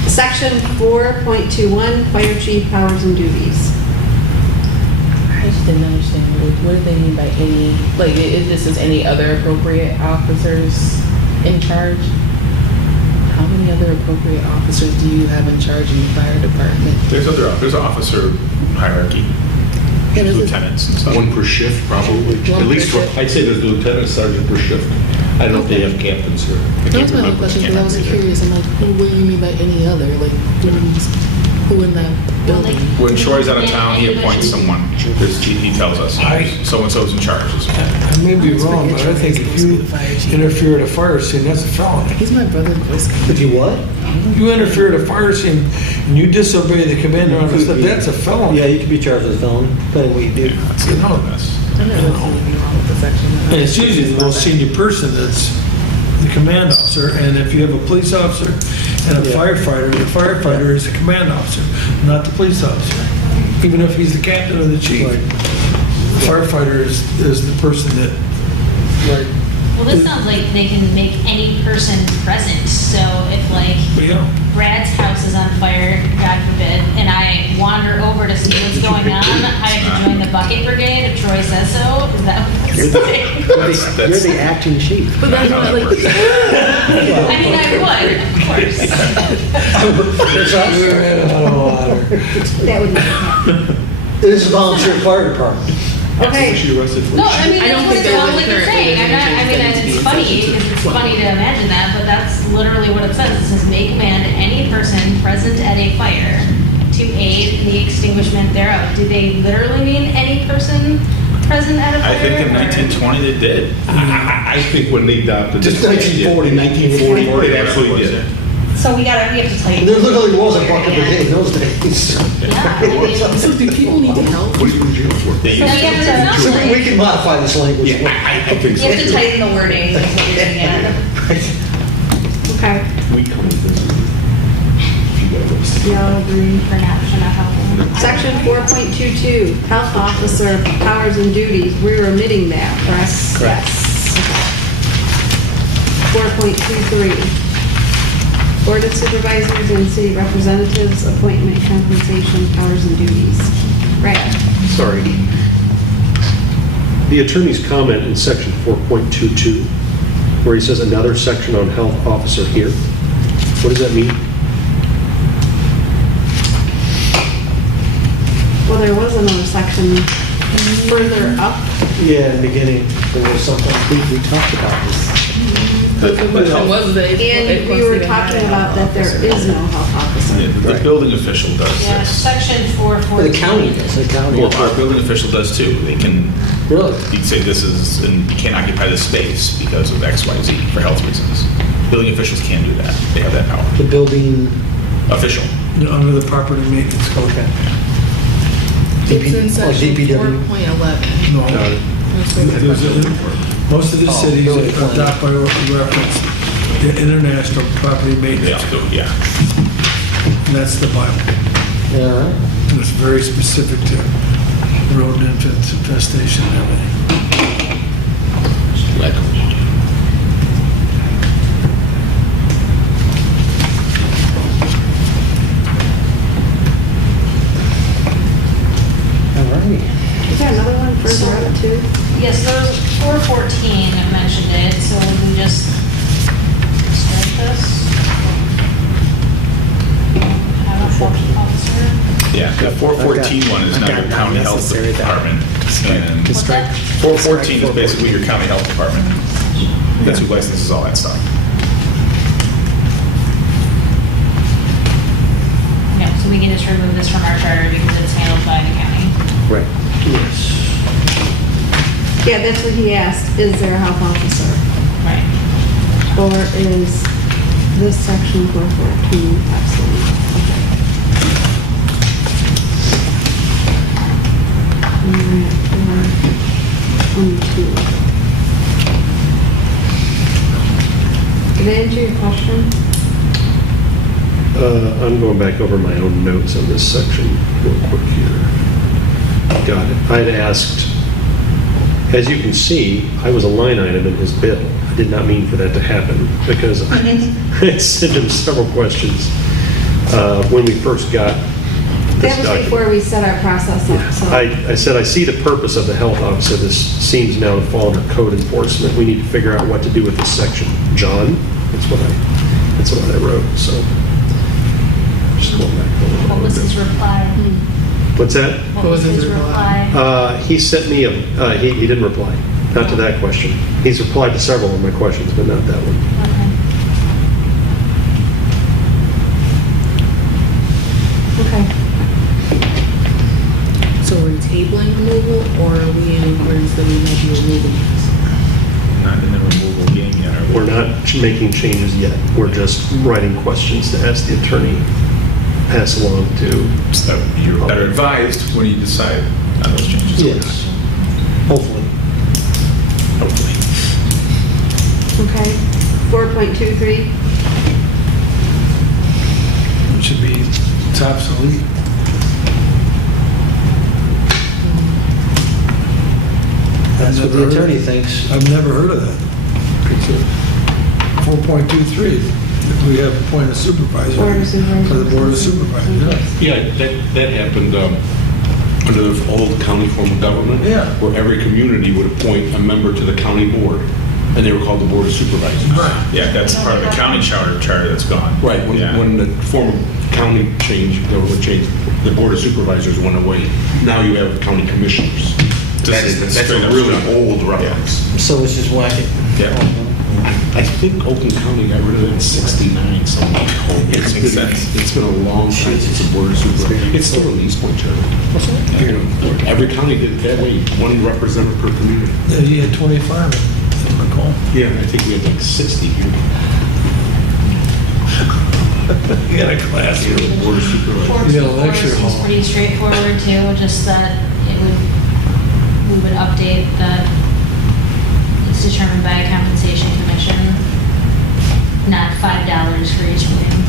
Section 4.21, Fire Chief Powers and Duties. I just didn't understand, what do they mean by any, like, if this is any other appropriate officers in charge? How many other appropriate officers do you have in charge in the fire department? There's an officer hierarchy, And is it- lieutenants and stuff. One per shift, probably. One At least, per shift? I'd say there's lieutenant sergeant per shift. I don't know if they have captains here. I That can't was my only remember. question, because I was curious, I'm like, what do you mean by any other? Like, who in that building? When Troy's out of town, he appoints someone. He tells us, so-and-so's in charge. I may be wrong, but I think if you interfere at a fire scene, that's a felony. He's my brother, Boy Scout. If you what? If you interfere at a fire scene and you disobey the commander on the stuff, that's a felony. Yeah, you can be charged with a felony, depending what you do. That's a mess. I never seen anything wrong with the section. And it's usually the most senior person that's the command officer, and if you have a police officer and a Yeah. firefighter, the firefighter is the command officer, not the police officer. Even if he's the captain or the chief. Right. The firefighter is the person that, Right. Well, this sounds like they can make any person present, so if like you know, Brad's house is on fire, God forbid, and I wander over to see what's going on, I have to join the bucket brigade if Troy says so? Is that what You're it's the, saying? you're the acting chief. But that's not like, I mean, I would, of course. It's us. we're in a lot of water. That would make it happen. It is a volunteer fire department. Okay, She arrested for. No, I mean, I don't that's what think it there sounds was like it's currently saying. I'm not, I mean, anything it's to be funny, subject to because it's 20. funny to imagine that, but that's literally what it says. It says, may command any person present at a fire to aid in the extinguishment thereof. Do they literally mean any person present at a fire? I think in or- 1920 they did. I think when they adopted. Just this, 1940, 1940, they absolutely did. So we have to tell you. There literally was a bucket brigade in those days. Yeah, I mean, so do people need help? What are you in jail for? They So used you to- have to- So we can modify this language. Yeah, I think You have to tighten the wording, is what you're getting at. okay. We come with this. If you got arrested. Y'all agree? for not helping. Section 4.22, Health Officer Powers and Duties. We're omitting that, correct? Correct. Yes. 4.23, Board of Supervisors and City Representatives, Appointment, Compensation, Powers and Duties. Brad? Sorry. The attorney's comment in section 4.22, where he says another section on health officer here, what does that mean? Well, there was another section further up. Yeah, in the beginning, there was something, we talked about this. The question was that. And we were talking about that there is no health officer. Yeah, the building official does Yeah, this. section Well, 414. the county does, the county. Well, our building official does too. They can, Really? you can say this is, and you can't occupy this space because of X, Y, Z for health reasons. Building officials can do that. They have that power. The building, Official. Under the property maintenance code. okay. It's in Like section DPW. 4.11. No. There's most of the cities building plan. adopt by reference the international property They maintenance have to, code. yeah. And that's the Bible. Yeah, all right. And it's very specific to rodent infestation and everything. All right. Is there another one further up too? Yes, there's 414 mentioned it, so we can just strike this. Have a health officer. Yeah, the 414 one is I've now got your county health unnecessary there. department. And Just strike. 414 is basically your county health department. That's who licenses all that stuff. Yeah, so we can just to remove this from our charter because it's handled by the county. Right. Yes. Yeah, that's what he asked, is there a health officer? Right. Or is this section 414 obsolete? Okay. And we're at 422. Did I answer your question? I'm going back over my own notes on this section real quick here. Got it. I had asked, as you can see, I was a line item in his bill. I did not mean for that to happen because I had sent him several questions when we first got this That was document. before we set our process up, so. I said, I see the purpose of the health officer. This seems now to fall under code enforcement. We need to figure out what to do with this section. John, that's what I wrote, so. Just going back over What was his reply? What's that? What was his reply? He sent me he didn't reply, not to that question. He's replied to several of my questions, but not that one. Okay. Okay. So we're tabling removal, or are we in accordance that we might be removing this? Not in the removal game yet, are we? We're not making changes yet. We're just writing questions to ask the attorney, pass along to. So you're better advised when you decide on those changes. Yes. Hopefully. Hopefully. Okay. 4.23. It should be it's obsolete. That's what the attorney thinks. I've never heard of that. 4.23, we have appointed supervisor Board of Supervisors. for the Board of Supervisors. Yeah, that happened under the old county form of government. Yeah. Where every community would appoint a member to the county board, and they were called the Board of Supervisors. Yeah, that's part of the county charter that's gone. Right, Yeah. when the form of county changed, government changed, the Board of Supervisors went away. Now you have county commissioners. That's a really old reference. So it's just whacking. Yeah. I think Oakland County got rid of it in '69, something like that. Makes sense. It's been a long time since the Board of Supervisors. It's still in the East Point Charter. Every county did it that way, one representative per community. Yeah, you had 25, if I recall. Yeah, I think we had like 60 here. You got a class here. Board of Supervisors. You got a lecture Seems hall. pretty straightforward too, just that we would update that it's determined by a compensation commission, not $5 for each meeting.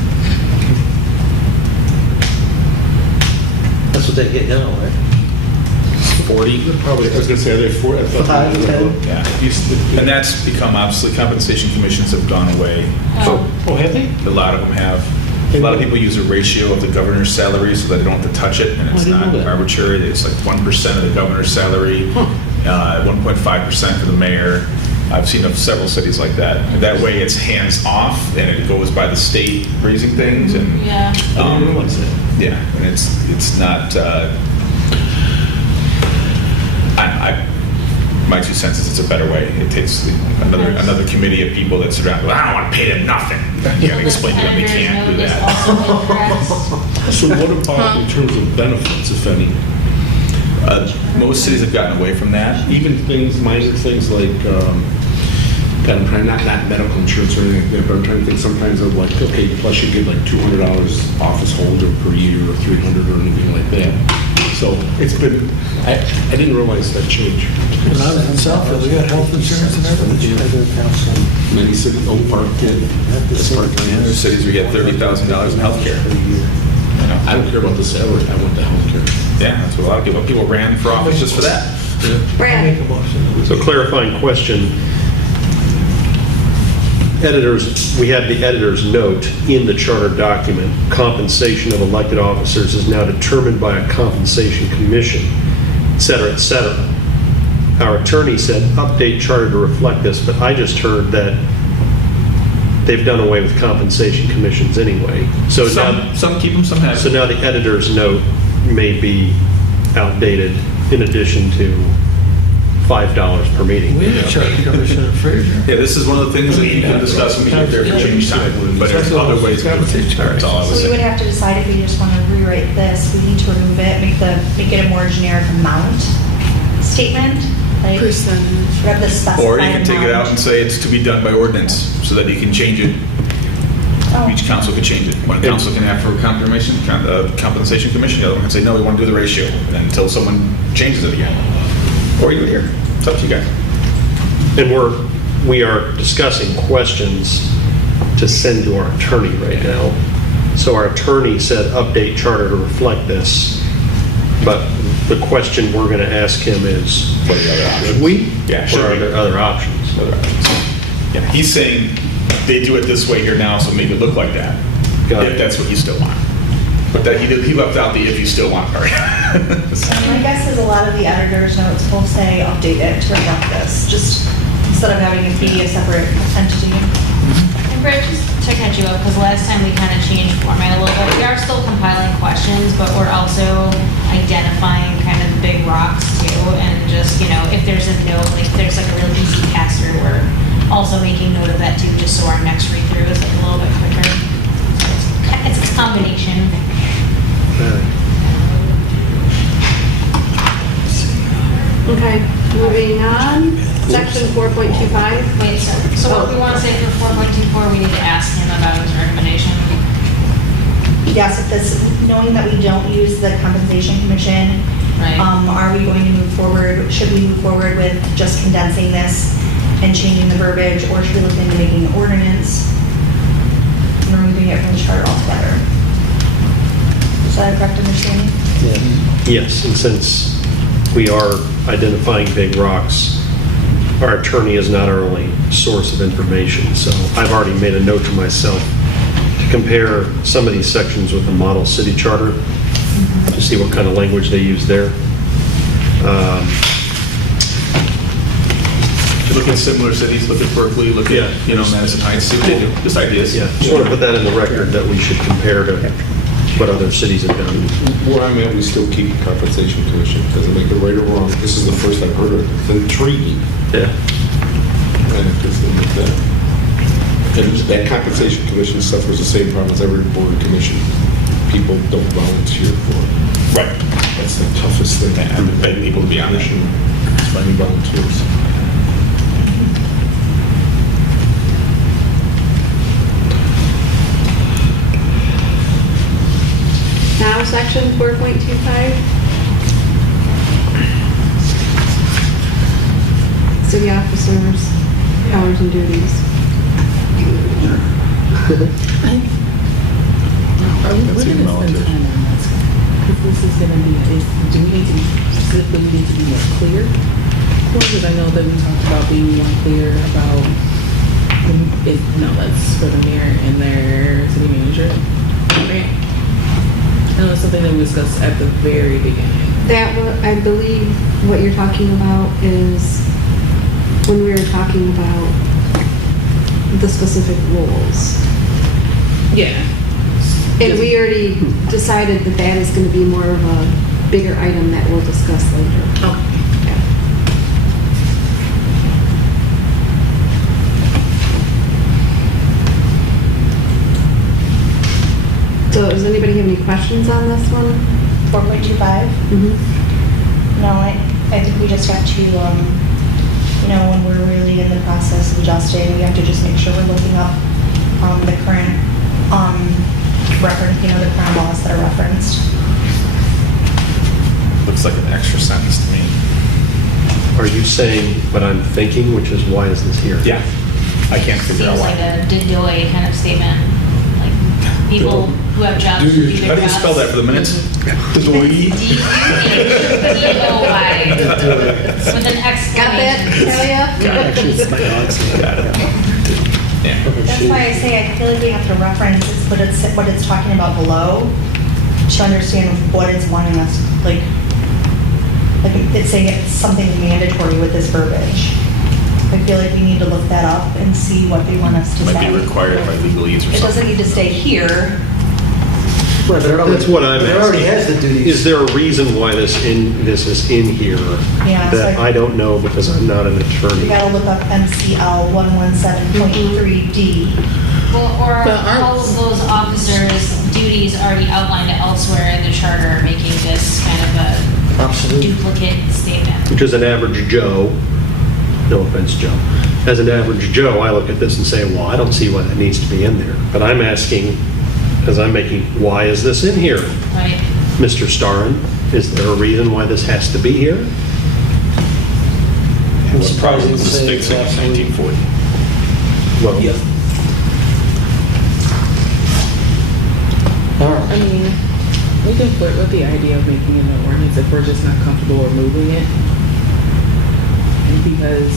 That's what they get now, right? 40. Probably, I was gonna say, are they four? I thought- 5, 10? Yeah. Used to- And that's become obsolete. Compensation commissions have gone away. Oh, have they? A lot of them have. A lot of people use a ratio of the governor's salary so that they don't have to touch it, and it's I didn't not know that. arbitrary. It's like 1% of the governor's salary, 1.5% for the mayor. I've seen of several cities like that. And that way, it's hands off, and it goes by the state raising things, and Yeah. I didn't realize that. yeah, and it's not. My 2 cents is it's a better way. It takes another committee of people that sit around. Well, I don't want to pay them nothing. You got to explain to them they can't do Editor's that. note is also incorrect. So what about in terms of benefits, if any? Most cities have gotten away from that. Even things, minor things like, God, I'm trying, not medical insurance or anything like that, but I'm trying to think sometimes of like, okay, plus you get like $200 office holder per year or $300 or anything like that. So it's been, I didn't realize that changed. When I was in Southfield, we got health insurance and everything. Many cities, Oak Park did, that's part There's cities where you get $30,000 in health care. I don't care about the salary, I want the healthcare. Yeah, that's what a lot of people ran for office just for that. Brad? So clarifying question. Editors, we have the editor's note in the charter document. Compensation of elected officers is now determined by a compensation commission, et cetera, et cetera. Our attorney said update charter to reflect this, but I just heard that they've done away with compensation commissions anyway. So now, Some keep them, some have. so now the editor's note may be outdated in addition to $5 per meeting. We didn't charge Commissioner Frazier. Yeah, this is one of the things that you can discuss when we get there for change time, but there's other ways to do it. That's all I was So we saying. would have to decide if we just want to rewrite this, we need to remove it, make it a more generic amount statement, like, Percentage. grab the specified Or you can take it out and amount. say it's to be done by ordinance, so that you can change it. Oh. Each council could change it. One council can ask for confirmation, compensation commission, the other one can say, no, we want to do the ratio, until someone changes it again. Or you here. It's up to you guys. And we are discussing questions to send to our attorney right now. So our attorney said update charter to reflect this, but the question we're going to ask him is, What are the other options? should we? Yeah, Or should are we? there other options? Yeah, he's saying they do it this way here now, so make it look like that. Got If it. that's what you still want. But that he left out the if you still want part. My guess is a lot of the editor's notes will say update it to reflect this, just instead of having it be a separate entity. And Brett, just to catch you up, because last time we kind of changed format a little bit, we are still compiling questions, but we're also identifying kind of the big rocks too, and just, you know, if there's a note, like if there's like a really easy pass through, we're also making note of that too, just so our next read through is like a little bit quicker. So it's a combination. Okay, moving on, section 4.25. Wait, so what we want to say for 4.24, we need to ask him about his recommendation. Yes, if this, knowing that we don't use the compensation commission, Right. are we going to move forward, should we move forward with just condensing this and changing the verbiage, or should we look into making an ordinance and removing it from the charter altogether? Is that a correct understanding? Yes, and since we are identifying big rocks, our attorney is not our only source of information, so I've already made a note to myself to compare some of these sections with the model city charter, to see what kind of language they use there. Look at similar cities, look at Berkeley, look Yeah. at, Madison Heights, see what they do. Just ideas. Yeah, just want to put that in the record that we should compare to what other cities have done. Where I'm at, we still keep the compensation commission, doesn't make it right or wrong. This is the first I've heard of it. It's intriguing, Yeah. and it doesn't make that. And that compensation commission suffers the same problem as every board and commission. People don't volunteer for it. Right. That's the toughest thing. Yeah, I've been people to be on that. It's finding volunteers. Now, section 4.25. City officers, powers and duties. Are we going to spend time on this? Because this is going to be, do we need to, specifically, we need to be more clear? Because I know that we talked about being more clear about, that's for the mayor and their city manager. Right? I know it's something that we discussed at the very beginning. That, I believe what you're talking about is when we were talking about the specific roles. Yeah. And we already decided that that is going to be more of a bigger item that we'll discuss later. Okay. So does anybody have any questions on this one? 4.25? Mm-hmm. No, I think we just have to, when we're really in the process of adjusting, we have to just make sure we're looking up the current reference, the current laws that are referenced. Looks like an extra sentence to me. Are you saying what I'm thinking, which is why is this here? Yeah. I can't figure out Seems like why. a DOI kind of statement, like people who have jobs should do their How do you jobs. spell that for the minutes? DOI. With an exclamation. Got that, Talia? Actually, it's my dog's name. Got it. Yeah. That's why I say I feel like we have to reference what it's talking about below to understand what it's wanting us, like it's saying it's something mandatory with this verbiage. I feel like we need to look that up and see what they want us to say. Might be required by legal aids or It doesn't something. need to stay here. Right, but it already- That's what I'm asking. It already has the duties. Is there a reason why this is in here Yeah, that so- I don't know because I'm not an You attorney? gotta look up MCL 117.3D. Well, or But aren't- all of those officers' duties already outlined elsewhere in the charter, making this kind of a Absolutely. duplicate statement. Which is an average Joe, no offense, Joe, as an average Joe, I look at this and say, well, I don't see why that needs to be in there. But I'm asking, because I'm making, why is this in here? Right. Mr. Starin, is there a reason why this has to be here? I'm surprised you It's a say state it's thing in absolutely. 1940. Well, All right. I mean, we can flirt with the idea of making it an ordinance if we're just not comfortable removing it. And because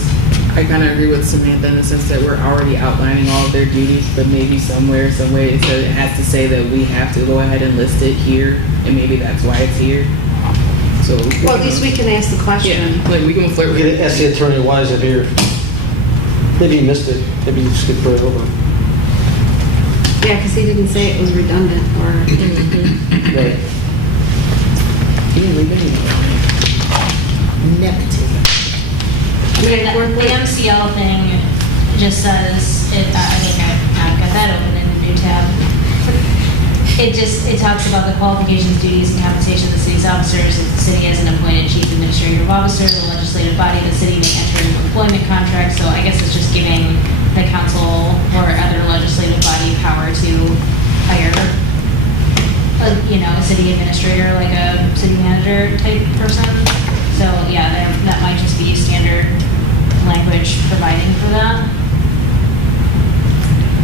I kind of agree with Samantha in the sense that we're already outlining all of their duties, but maybe somewhere, some way, so it has to say that we have to go ahead and list it here, and maybe that's why it's here. So. Well, at least we can ask the question. Yeah, like we can flirt We with could it. ask the attorney, why is it here? Maybe you missed it. Maybe you skipped right over it. Yeah, because he didn't say it was redundant or, Right. You didn't leave anything. The MCL thing just says, I think I've got that open in the new tab. It talks about the qualifications, duties, and compensation of the city's officers. If the city has an appointed chief administrative officer, the legislative body of the city may enter into employment contracts. So I guess it's just giving the council or other legislative body power to hire a city administrator, like a city manager type person. So yeah, that might just be standard language providing for that.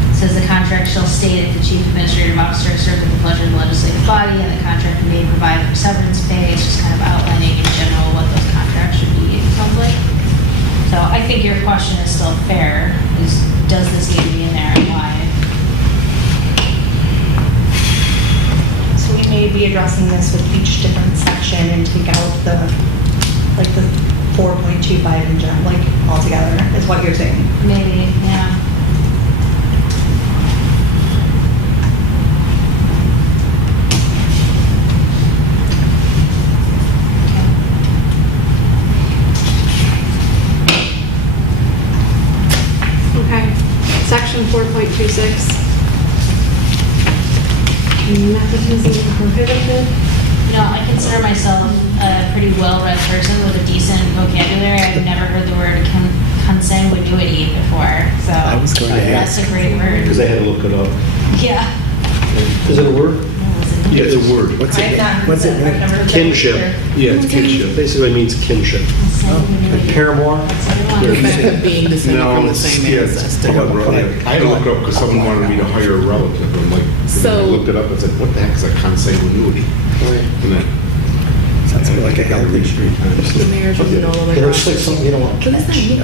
It says the contract shall state that the chief administrative officer served at the pleasure of the legislative body, and the contract may provide for severance pay. It's just kind of outlining in general what those contracts should be, it sounds like. So I think your question is still fair, is does this need to be in there and why? So we may be addressing this with each different section and take out the 4.25 in general, like altogether, is what you're saying. Maybe, yeah. okay. Section 4.26. Nepotism prohibited. I consider myself a pretty well-read person with a decent vocabulary. I've never heard the word consanguinity before, so I was going to that's a great word. because they had to look it up. Yeah. Is it a word? Yeah, it's a word. What's I've it not heard What's it that. I've mean? never heard that Kinship. either. Yeah, it's kinship. Basically means kinship. Like Paramore? The fact of being descended from the same ancestor. I had to look it up because someone wanted me to hire a relative. I'm like, So- I looked it up and said, what the heck is a consanguinity? And then Sounds like a I gotta read it 3 times. The marriage was all the way There's across. like something you don't want What to does that catch. mean?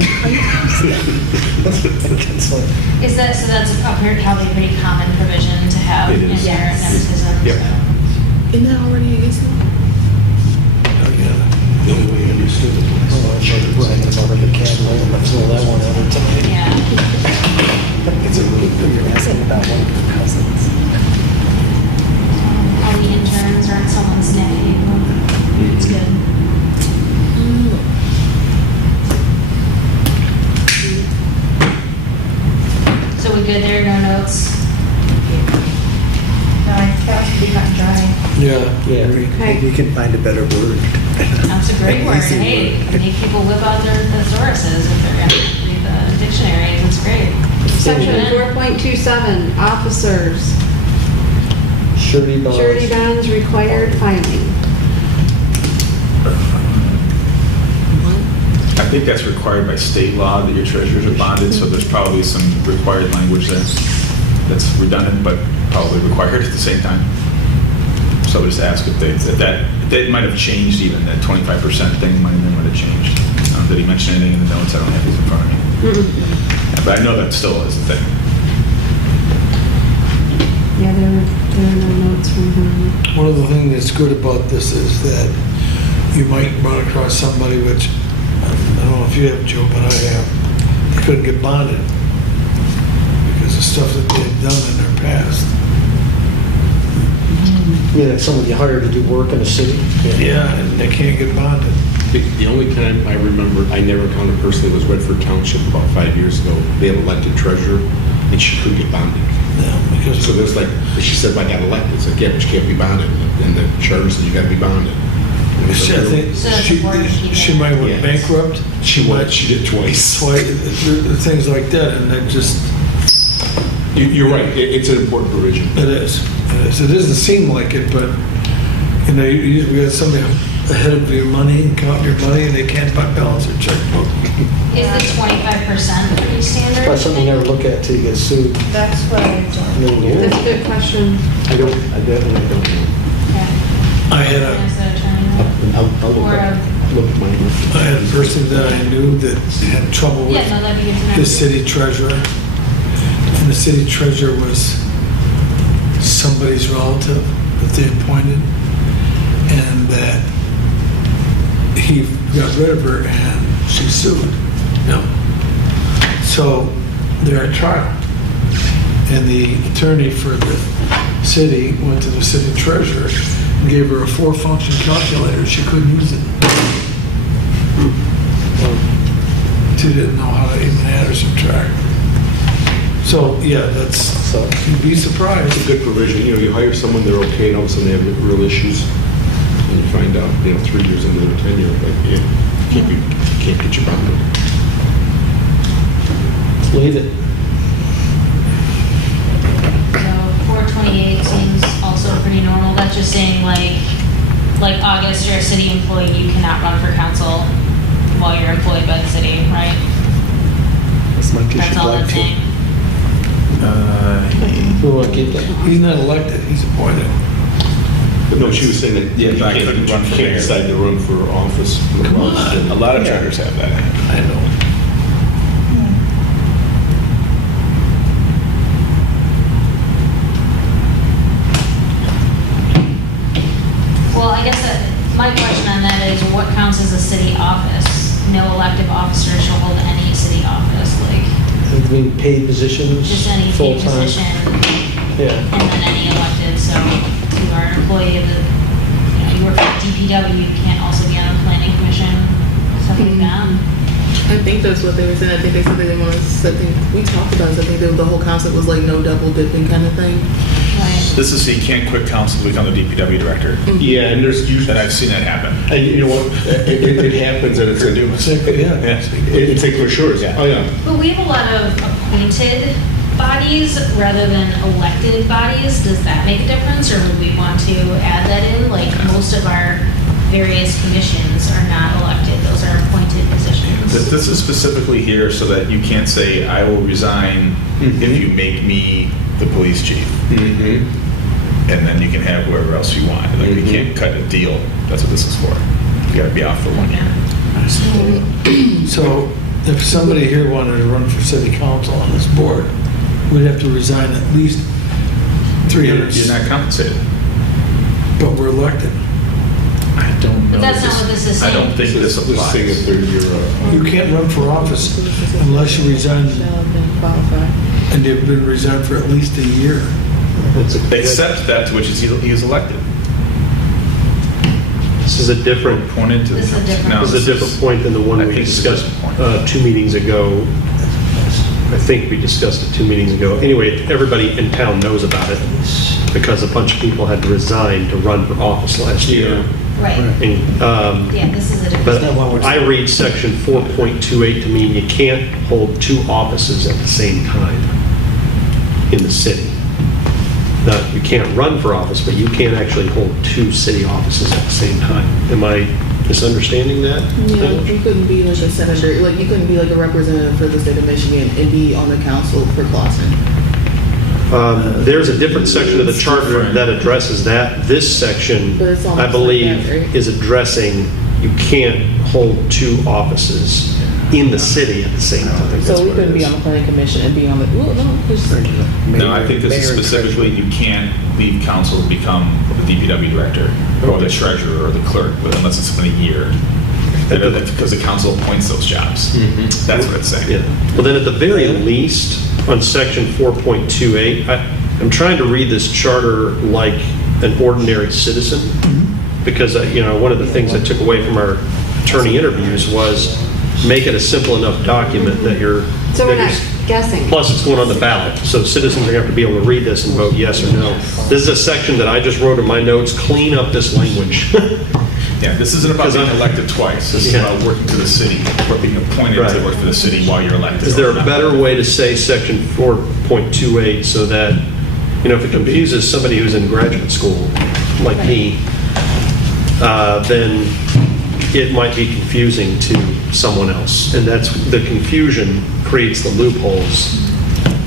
It's like- Is that, so that's probably a pretty common provision to have It in is. there, Yes. nepotism. Yep. so. Isn't that already against law? The only way I understood it Oh, was I'm like bragging about her vocabulary. Let's roll that one over tonight. Yeah. It's a you're asking about one of your cousins. All the interns are in someone's name. It's good. So we good there, no notes? No, I thought it should be cut and dry. Yeah. Maybe you can find a better word. That's a great An word. easy Hey, word. make people whip out their thesauruses if they're gonna read the dictionary. It's great. Section Yeah. 4.27, officers. Surety bonds. Surety bonds required filing. I think that's required by state law that your treasurers are bonded, so there's probably some required language there that's redundant, but probably required at the same time. So just ask if that might have changed even, that 25% thing might have changed. Did he mention anything in the notes? I don't have these in front of me. But I know that still is a thing. Yeah, there are no notes from him. One of the things that's good about this is that you might run across somebody which, I don't know if you have, Joe, but I have, they couldn't get bonded because of stuff that they had done in their past. You know, someone you hire to do work in the city. Yeah, and they can't get bonded. The only time I remember, I never encountered personally, was Redford Township about 5 years ago. They have elected treasurer, and she couldn't get bonded. Yeah, because So there's like, she said, I got elected. It's like, yeah, but you can't be bonded. And the charter said, you got to be bonded. And it's I like, think So that's important to keep she in. might went Yes. bankrupt. She did twice. Things like that, and that just, You're right, it's an important provision. it is. It doesn't seem like it, but, you know, we got somebody ahead of your money and counting your money, and they can't balance their checkbook. Is the 25% pretty standard? Probably something you never look at till you get sued. That's what I don't. That's a good question. I definitely don't know. I had As a, the attorney. I'll Or look at my. I had a person that I knew that had trouble Yeah, with no, that'd be good to know. the city treasurer. And the city treasurer was somebody's relative that they appointed, and that he got rid of her and she sued. No. So they're at trial. And the attorney for the city went to the city treasurer and gave her a 4-function calculator. She couldn't use it. She didn't know how to even add or subtract. So, yeah, you'd be surprised. It's a good provision. You know, you hire someone, they're okay, and all of a sudden they have real issues. And you find out, 3 years into their tenure, like, yeah, can't get your bonded. Leave it. So 428 seems also pretty normal. That's just saying like August, you're a city employee, you cannot run for council while you're employed by the city, right? As much as That's you'd all like that's to. saying. We want to keep that. He's not elected, he's appointed. But no, she was saying that Yeah, you but I can't, couldn't run for can't mayor. decide to run for office. Come on. A lot of charters have that. I know. Well, I guess my question on that is what counts as a city office? No elective officer shall hold any city office, like I mean, paid positions, just any paid full-time. position Yeah. and then any elected. So you are an employee of the, you work for the DPW, you can't also be on the planning commission, stuff like that. I think that's what they were saying. I think they said they didn't want to, something, we talked about this. I think the whole concept was like no double dipping kind of thing. Right. This is so you can't quit council to become the DPW director. Yeah, and there's usually, And I've seen that happen. and you know what, it happens, and it's a, Yeah. it's a clear shores. Yeah. Oh, yeah. But we have a lot of appointed bodies rather than elected bodies. Does that make a difference, or would we want to add that in? Like, most of our various commissions are not elected, those are appointed positions. This is specifically here so that you can't say, I will resign if you make me the police chief. Mm-hmm. And then you can have whoever else you want. Like, you can't cut a deal. That's what this is for. You gotta be off for 1 year. So if somebody here wanted to run for city council on this board, we'd have to resign at least 300. You're not compensated. But we're elected. I don't know. But that's not what this is I don't saying. think this This thing is applies. 30-year, You can't run for office unless you resign Shall have been qualified. and you've been resigned for at least a year. That's a- Except that to which he was elected. This is a different, Appointed to the This is a council. different- No, this is a different point than the one I we think it's a discussed different point. 2 meetings ago. I think we discussed it 2 meetings ago. Anyway, everybody in town knows about it because a bunch of people had to resign to run for office last year. Right. And, Yeah, this is a different. but I read section 4.28 to mean you can't hold 2 offices at the same time in the city. Now, you can't run for office, but you can't actually hold 2 city offices at the same time. Am I misunderstanding that? Yeah, you couldn't be like a senator, like you couldn't be like a representative for the state of Michigan and be on the council for Clausen. There's a different section of the charter that addresses that. This section, But it's almost I like believe, that, right? is addressing you can't hold 2 offices in the city at the same time. That's So we what it couldn't be is. on the planning commission and be on the, well, no, just, No, I think this is Mayor and specifically, you can't leave council to become the DPW director or the treasurer or the clerk unless it's been a year. Because the council appoints those jobs. That's what it's saying. Yeah. Well, then at the very least, on section 4.28, I'm trying to read this charter like an ordinary citizen. Because, one of the things I took away from our attorney interviews was make it a simple enough document that you're. So we're that not you're- guessing. Plus, it's going on the ballot, so citizens are going to have to be able to read this and vote yes or no. This is a section that I just wrote in my notes, clean up this language. Yeah, this isn't about being elected twice. This is Yeah. about working to the city, or being appointed to Right. work for the city while you're elected. Is there or a not. better way to say section 4.28 so that, if it confuses somebody who's in graduate school, like me, then it might be confusing to someone else. And that's, the confusion creates the loopholes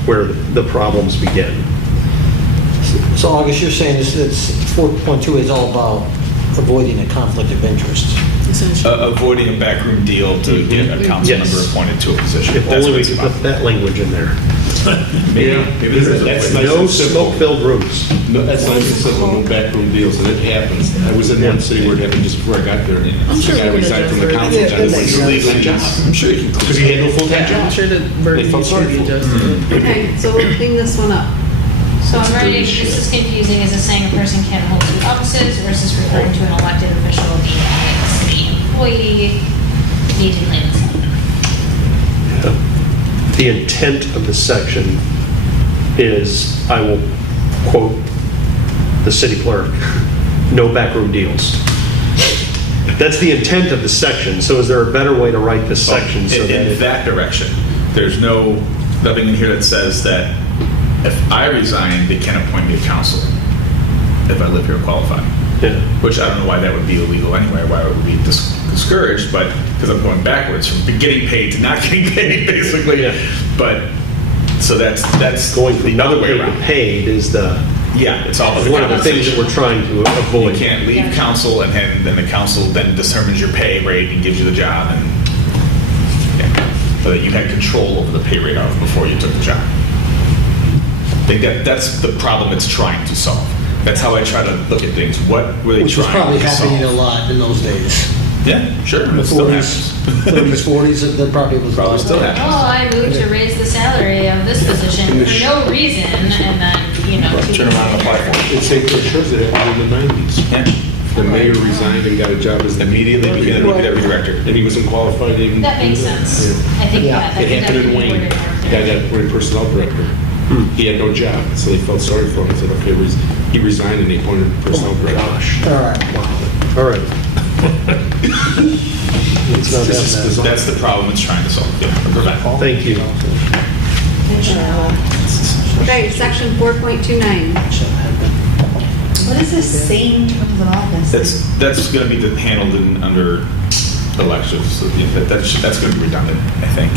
where the problems begin. So August, you're saying it's 4.2 is all about avoiding a conflict of interest. Essentially. Avoiding a backroom deal to get a council Yes. member appointed to a position. If That's only what we it's could about. put that language in there. Maybe there is a That's way. nice No and simple. smoke-filled rooms. No, that's not even simple, no backroom deals, and it happens. I was in one city where it happened just before I got there. I'm sure The guy we could resigned from the adjust council, it. John, Yeah, went that to a makes full-time job. I'm sure you can. Because he had no full-time I'm job. sure the verbiage They felt should sorry be for him. adjusted. Okay, so we'll clean this one up. So I'm writing, this is confusing, is it saying a person can hold two offices versus referring to an elected official being a city employee? Need to clean this up. The intent of the section is, I will quote the city clerk, no backroom deals. That's the intent of the section, so is there a better way to write this section so that In it... that direction, there's nothing in here that says that if I resign, they can't appoint me a counselor if I live here qualified. Yeah. Which I don't know why that would be illegal anyway, why it would be discouraged, but, because I'm going backwards from getting paid to not getting paid, basically. Yeah. But, so that's Going from another not way paid to around. paid is the, Yeah, it's all one of the things that we're trying to You avoid. can't leave council, and then the council then determines your pay rate and gives you the job, and, yeah, so that you had control over the pay rate of before you took the job. I think that's the problem it's trying to solve. That's how I try to look at things. What were they Which was trying probably to happening a solve? lot in those days. Yeah, sure. In the It still 40s, happens. 30s, 40s, that probably was a Probably lot. still happens. Well, I moved to raise the salary of this position for no reason, and then, Turn around and apply for it. It's St. Clair Shores that happened in the 90s. Yeah. The mayor resigned and got a job as the... Immediately began to look at every director. And he wasn't qualified to even... that makes do that. sense. Yeah. I think Yeah. that It happened in could be Wayne. worded more Guy clearly. got appointed personnel director. He had no job, so they felt sorry for him. They said, okay, he resigned and they appointed personnel director. All right, wow. All right. Let's not This is have that. bizarre. That's the problem it's trying to solve, yeah, or prevent. Thank you. Okay, section 4.29. What is this saying in terms of office? That's going to be handled under elections, so that's going to be redundant, I think.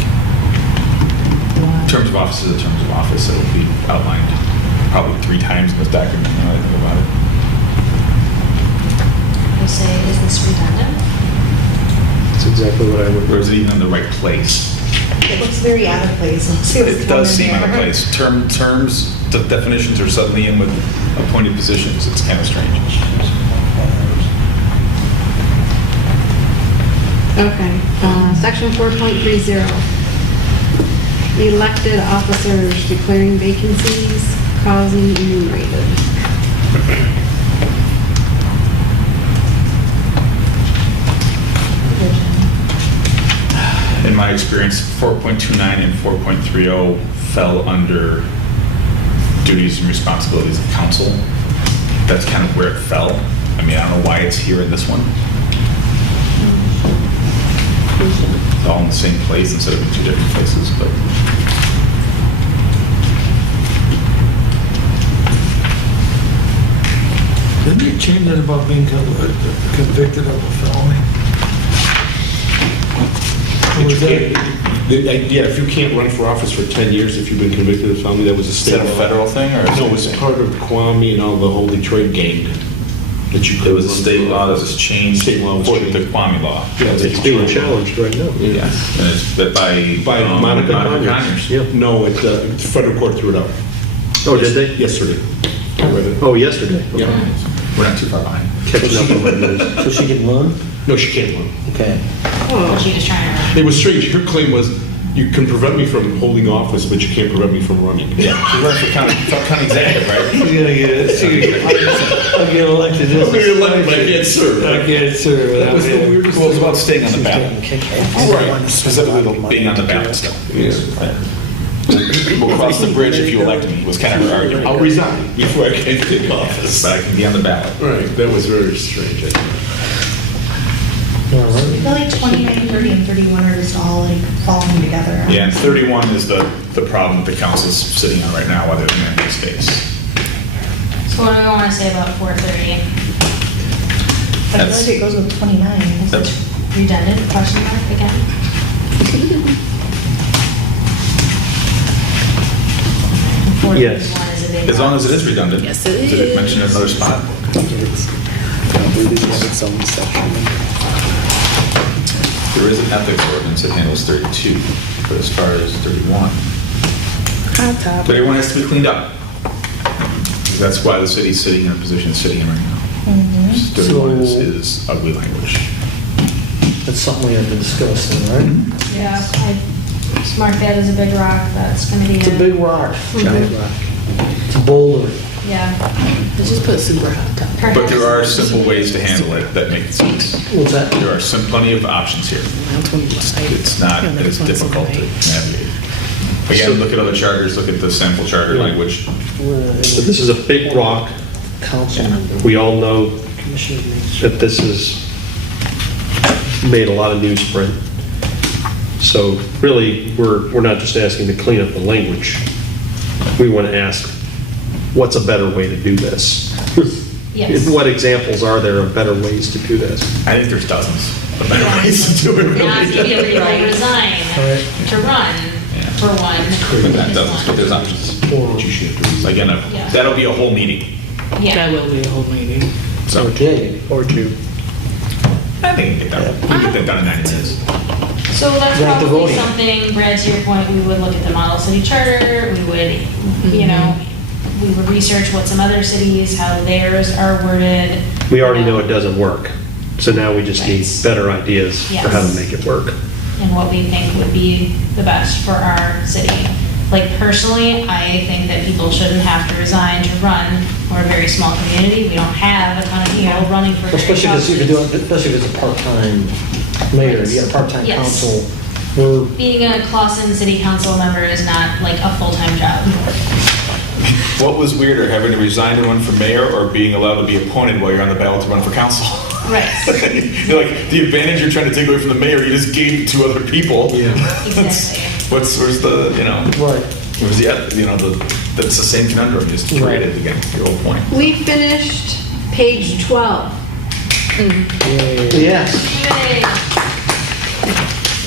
Terms of office is a terms of office, it'll be outlined probably 3 times in this document, now that I think about it. I say, is this redundant? That's exactly what I would... Or is it even in the right place? It looks very out of place. Let's see what's It does going seem out of there. place. Terms, the definitions are suddenly in with appointed positions, it's kind of strange. Okay, section 4.30. Elected officers declaring vacancies, causing enumerated. In my experience, 4.29 and 4.30 fell under duties and responsibilities of council. That's kind of where it fell. I mean, I don't know why it's here in this one. It's all in the same place instead of in 2 different places, but. Didn't you change that about being convicted of a felony? Or was that- Yeah, if you can't run for office for 10 years if you've been convicted of felony, that was a Is state that a law. federal thing, or? No, it's part of Kwame and all the whole Detroit gang that you It could was a state law that was changed State law was for changed. the Kwame law. Yeah, It's being challenged right now. Yeah, and it's by Monica Conyers. Conyers. Yeah. No, the federal court threw it out. Oh, did they? Yesterday. I read it. Oh, yesterday. Yeah. We're not too far behind. Catching up on my news. So she can run? No, she can't run. Okay. Or she was trying to? It was strange. Her claim was, You can prevent me from holding office, but you can't prevent me from running. Yeah, you run for county executive, right? You're gonna I'll get elected. I'm gonna get elected, but I can't serve. I can't serve. That was the weirdest. Well, it was about staying on the ballot. Right. Specifically being on the ballot stuff. We'll cross the bridge if you elect me, was kind of our argument. I'll resign before I can take office. But I can be on the ballot. Right, that was very strange. I think. I feel like 29, 30, and 31 are just all like falling together. Yeah, and 31 is the problem that the council's sitting on right now, whether it's in this space. So what do we want to say about 4:30? I feel like it goes with 29. Is it redundant, question mark again? Yes. 41 is a big As long as it is redundant. Yes, it Did it is. mention another spot? Probably they have its own section. There is an ethics ordinance that handles 32, but as far as 31, 31 has to be cleaned up. That's why the city's sitting in a position it's sitting in right now. 31 is ugly language. That's something we have to discuss then, right? Yeah, I just mark that as a big rock, that's gonna be. It's a big rock, giant rock. It's a boulder. Yeah. Let's just put super hot top. But there are simple ways to handle it that make sense. What's that? There are plenty of options here. It's not as difficult to navigate. Again, look at other charters, look at the sample charter language. So this is a big rock. Council member. We all know Commissioner makes- that this has made a lot of newsprint. So really, we're not just asking to clean up the language. We want to ask, what's a better way to do this? Yes. What examples are there of better ways to do this? I think there's dozens of better ways to do it. Not to Really. be able to resign, to run, for one. But not dozens, but there's options. So again, Yeah. that'll be a whole meeting. Yeah. That will be a whole meeting. So Okay. Or two. I think we can get that. We can get that done in 90 minutes. So that's Right, the probably voting. something, Brad, to your point, we would look at the model city charter, we would, you know, we would research what some other cities, how theirs are worded. We already know it doesn't work, so now we just need Right. better ideas for how to Yes. make it work. And what we think would be the best for our city. Like personally, I think that people shouldn't have to resign to run. We're a very small community, we don't have a ton of people running for. Especially because if you're doing, especially if it's a part-time mayor, you got a part-time Yes. council. We're, Being a Clawson city council member is not like a full-time job. What was weirder, having to resign to run for mayor or being allowed to be appointed while you're on the ballot to run for council? Right. You're like, the advantage you're trying to take away from the mayor, you just gave to other people. Yeah. Exactly. Where's the, you know, right. where's the, you know, that's the same conundrum, just created again, your whole point. We finished page 12. Yes, Yay.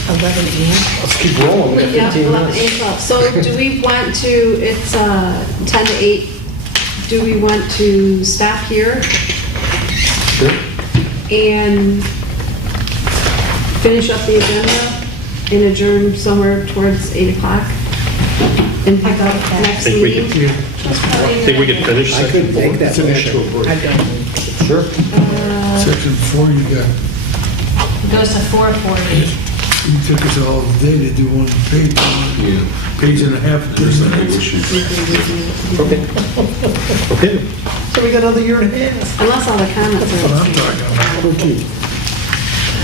11 a.m. let's keep rolling. We got Yeah, 15 11, 8, minutes. 12. So do we want to, it's 10 to 8, do we want to stop here Sure. and finish up the agenda and adjourn somewhere towards 8 o'clock? And pick up next Think we meeting? could, think we could finish I section could make that It's a motion. natural break. I don't. Sure. Section 4, you got, It goes to 4:40. you took us all day to do one page, Yeah. page and a half. There's some issues. Okay. So we got another year and a half. Unless all the comments That's what are. I'm talking about. Number 2.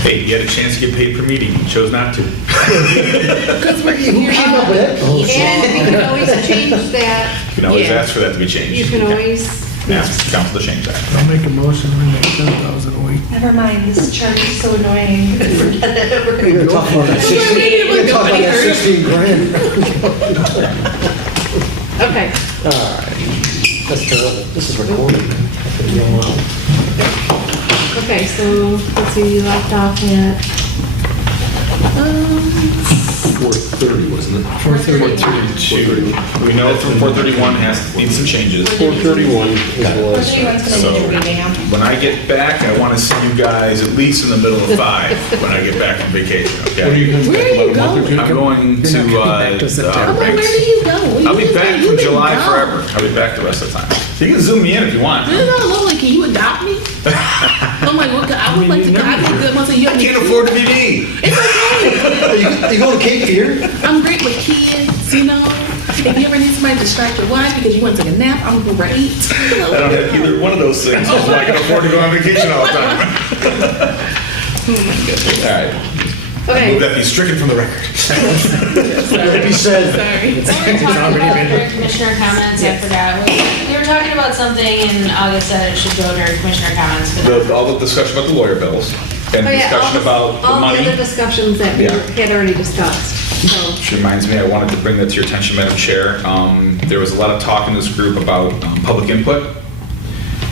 Hey, you had a chance to get paid per meeting, you chose not to. Who came up with that? And we can always change that. You can always Yeah. ask for that to be changed. You can always, Ask council to change that. I'll make a motion, we make 10,000 a week. Never mind, this chart is so annoying. Forget it. We're We're gonna gonna talk about that 16, we're gonna talk about that 16 grand. okay. All right. That's terrible. This is recorded. Okay, so let's see, you left off at 4:30, wasn't it? 432. We know from 431 needs some changes. 431 is the last. 431's gonna So need to revamp. when I get back, I want to see you guys at least in the middle of 5 when I get back from vacation, okay? Where are you going? I'm going to, Where do you go? I'll be back from July forever. I'll be back the rest of the time. So you can zoom me in if you want. No, Lola, can you adopt me? I'm like, well, I would like to. I need good months. You I can't afford to be me. It's okay. You go to Cape Fear? I'm great with kids, you know. If you ever need somebody to distract your wife because you want to take a nap, I'm great. I don't have either one of those things, so I can afford to go on vacation all the time. All right. Okay. Move that be stricken from the record. Like you said. Sorry. We were talking about during commissioner comments, I forgot. We were talking about something and August said it should go during commissioner comments. But All the discussion about the lawyer bills and Oh, yeah, discussion about the all money. the other discussions that we Yeah. had already discussed, so. Which reminds me, I wanted to bring that to your attention, Madam Chair. There was a lot of talk in this group about public input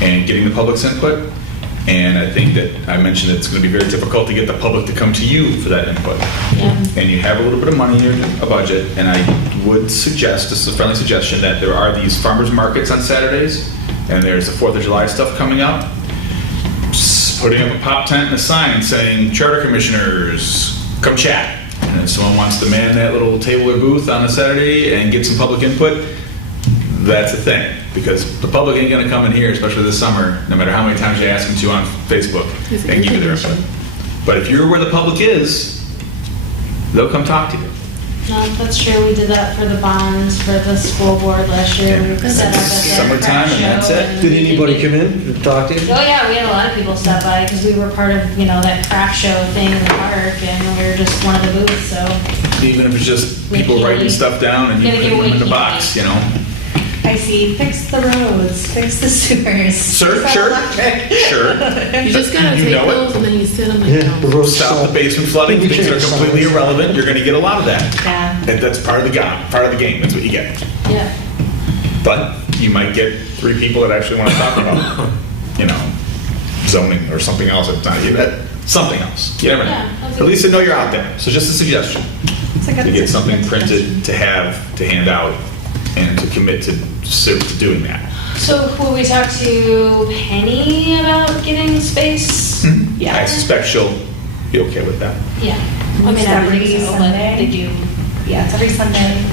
and getting the public's input. And I think that I mentioned it's going to be very difficult to get the public to come to you for that input. Yeah. And you have a little bit of money in your budget, and I would suggest, this is a friendly suggestion, that there are these farmers markets on Saturdays, and there's the 4th of July stuff coming up. Just putting up a pop tent and a sign saying, Charter Commissioners, come chat. And if someone wants to man that little table or booth on a Saturday and get some public input, that's the thing. Because the public ain't gonna come in here, especially this summer, no matter how many times you ask them to on Facebook, It's and give you their input. But if you're where the public is, they'll come talk to you. No, that's true. We did that for the bonds for the school board last year. We set up at the Summertime craft and that's show it. and Did we anybody come in and talk to you? Oh yeah, we had a lot of people stop by because we were part of, that craft show thing in the park and we were just one of the booths, so. Even if it's just people Making- writing stuff down and you Gonna put give them in the away box, you know? I see, fix the roads, fix the sewers. Sure, fix the sure, electric. sure. You just gotta You take know it. those and then you sit them Yeah, the road Stop the basement flooding, We things that are change completely signs. irrelevant, you're gonna get a lot of that. Yeah. And that's part of the game, that's what you get. Yeah. But you might get 3 people that actually want to talk about, zoning or something else at the time. Something else. You never know. Yeah, that's At least they know you're out there. So just a suggestion. It's a good To get something suggestion. printed, to have, to hand out, and to commit to doing that. So will we talk to Penny about getting space? Yeah. I suspect she'll be okay with that. Yeah. I It's mean, every every Sunday. They do. Yeah, it's every Sunday.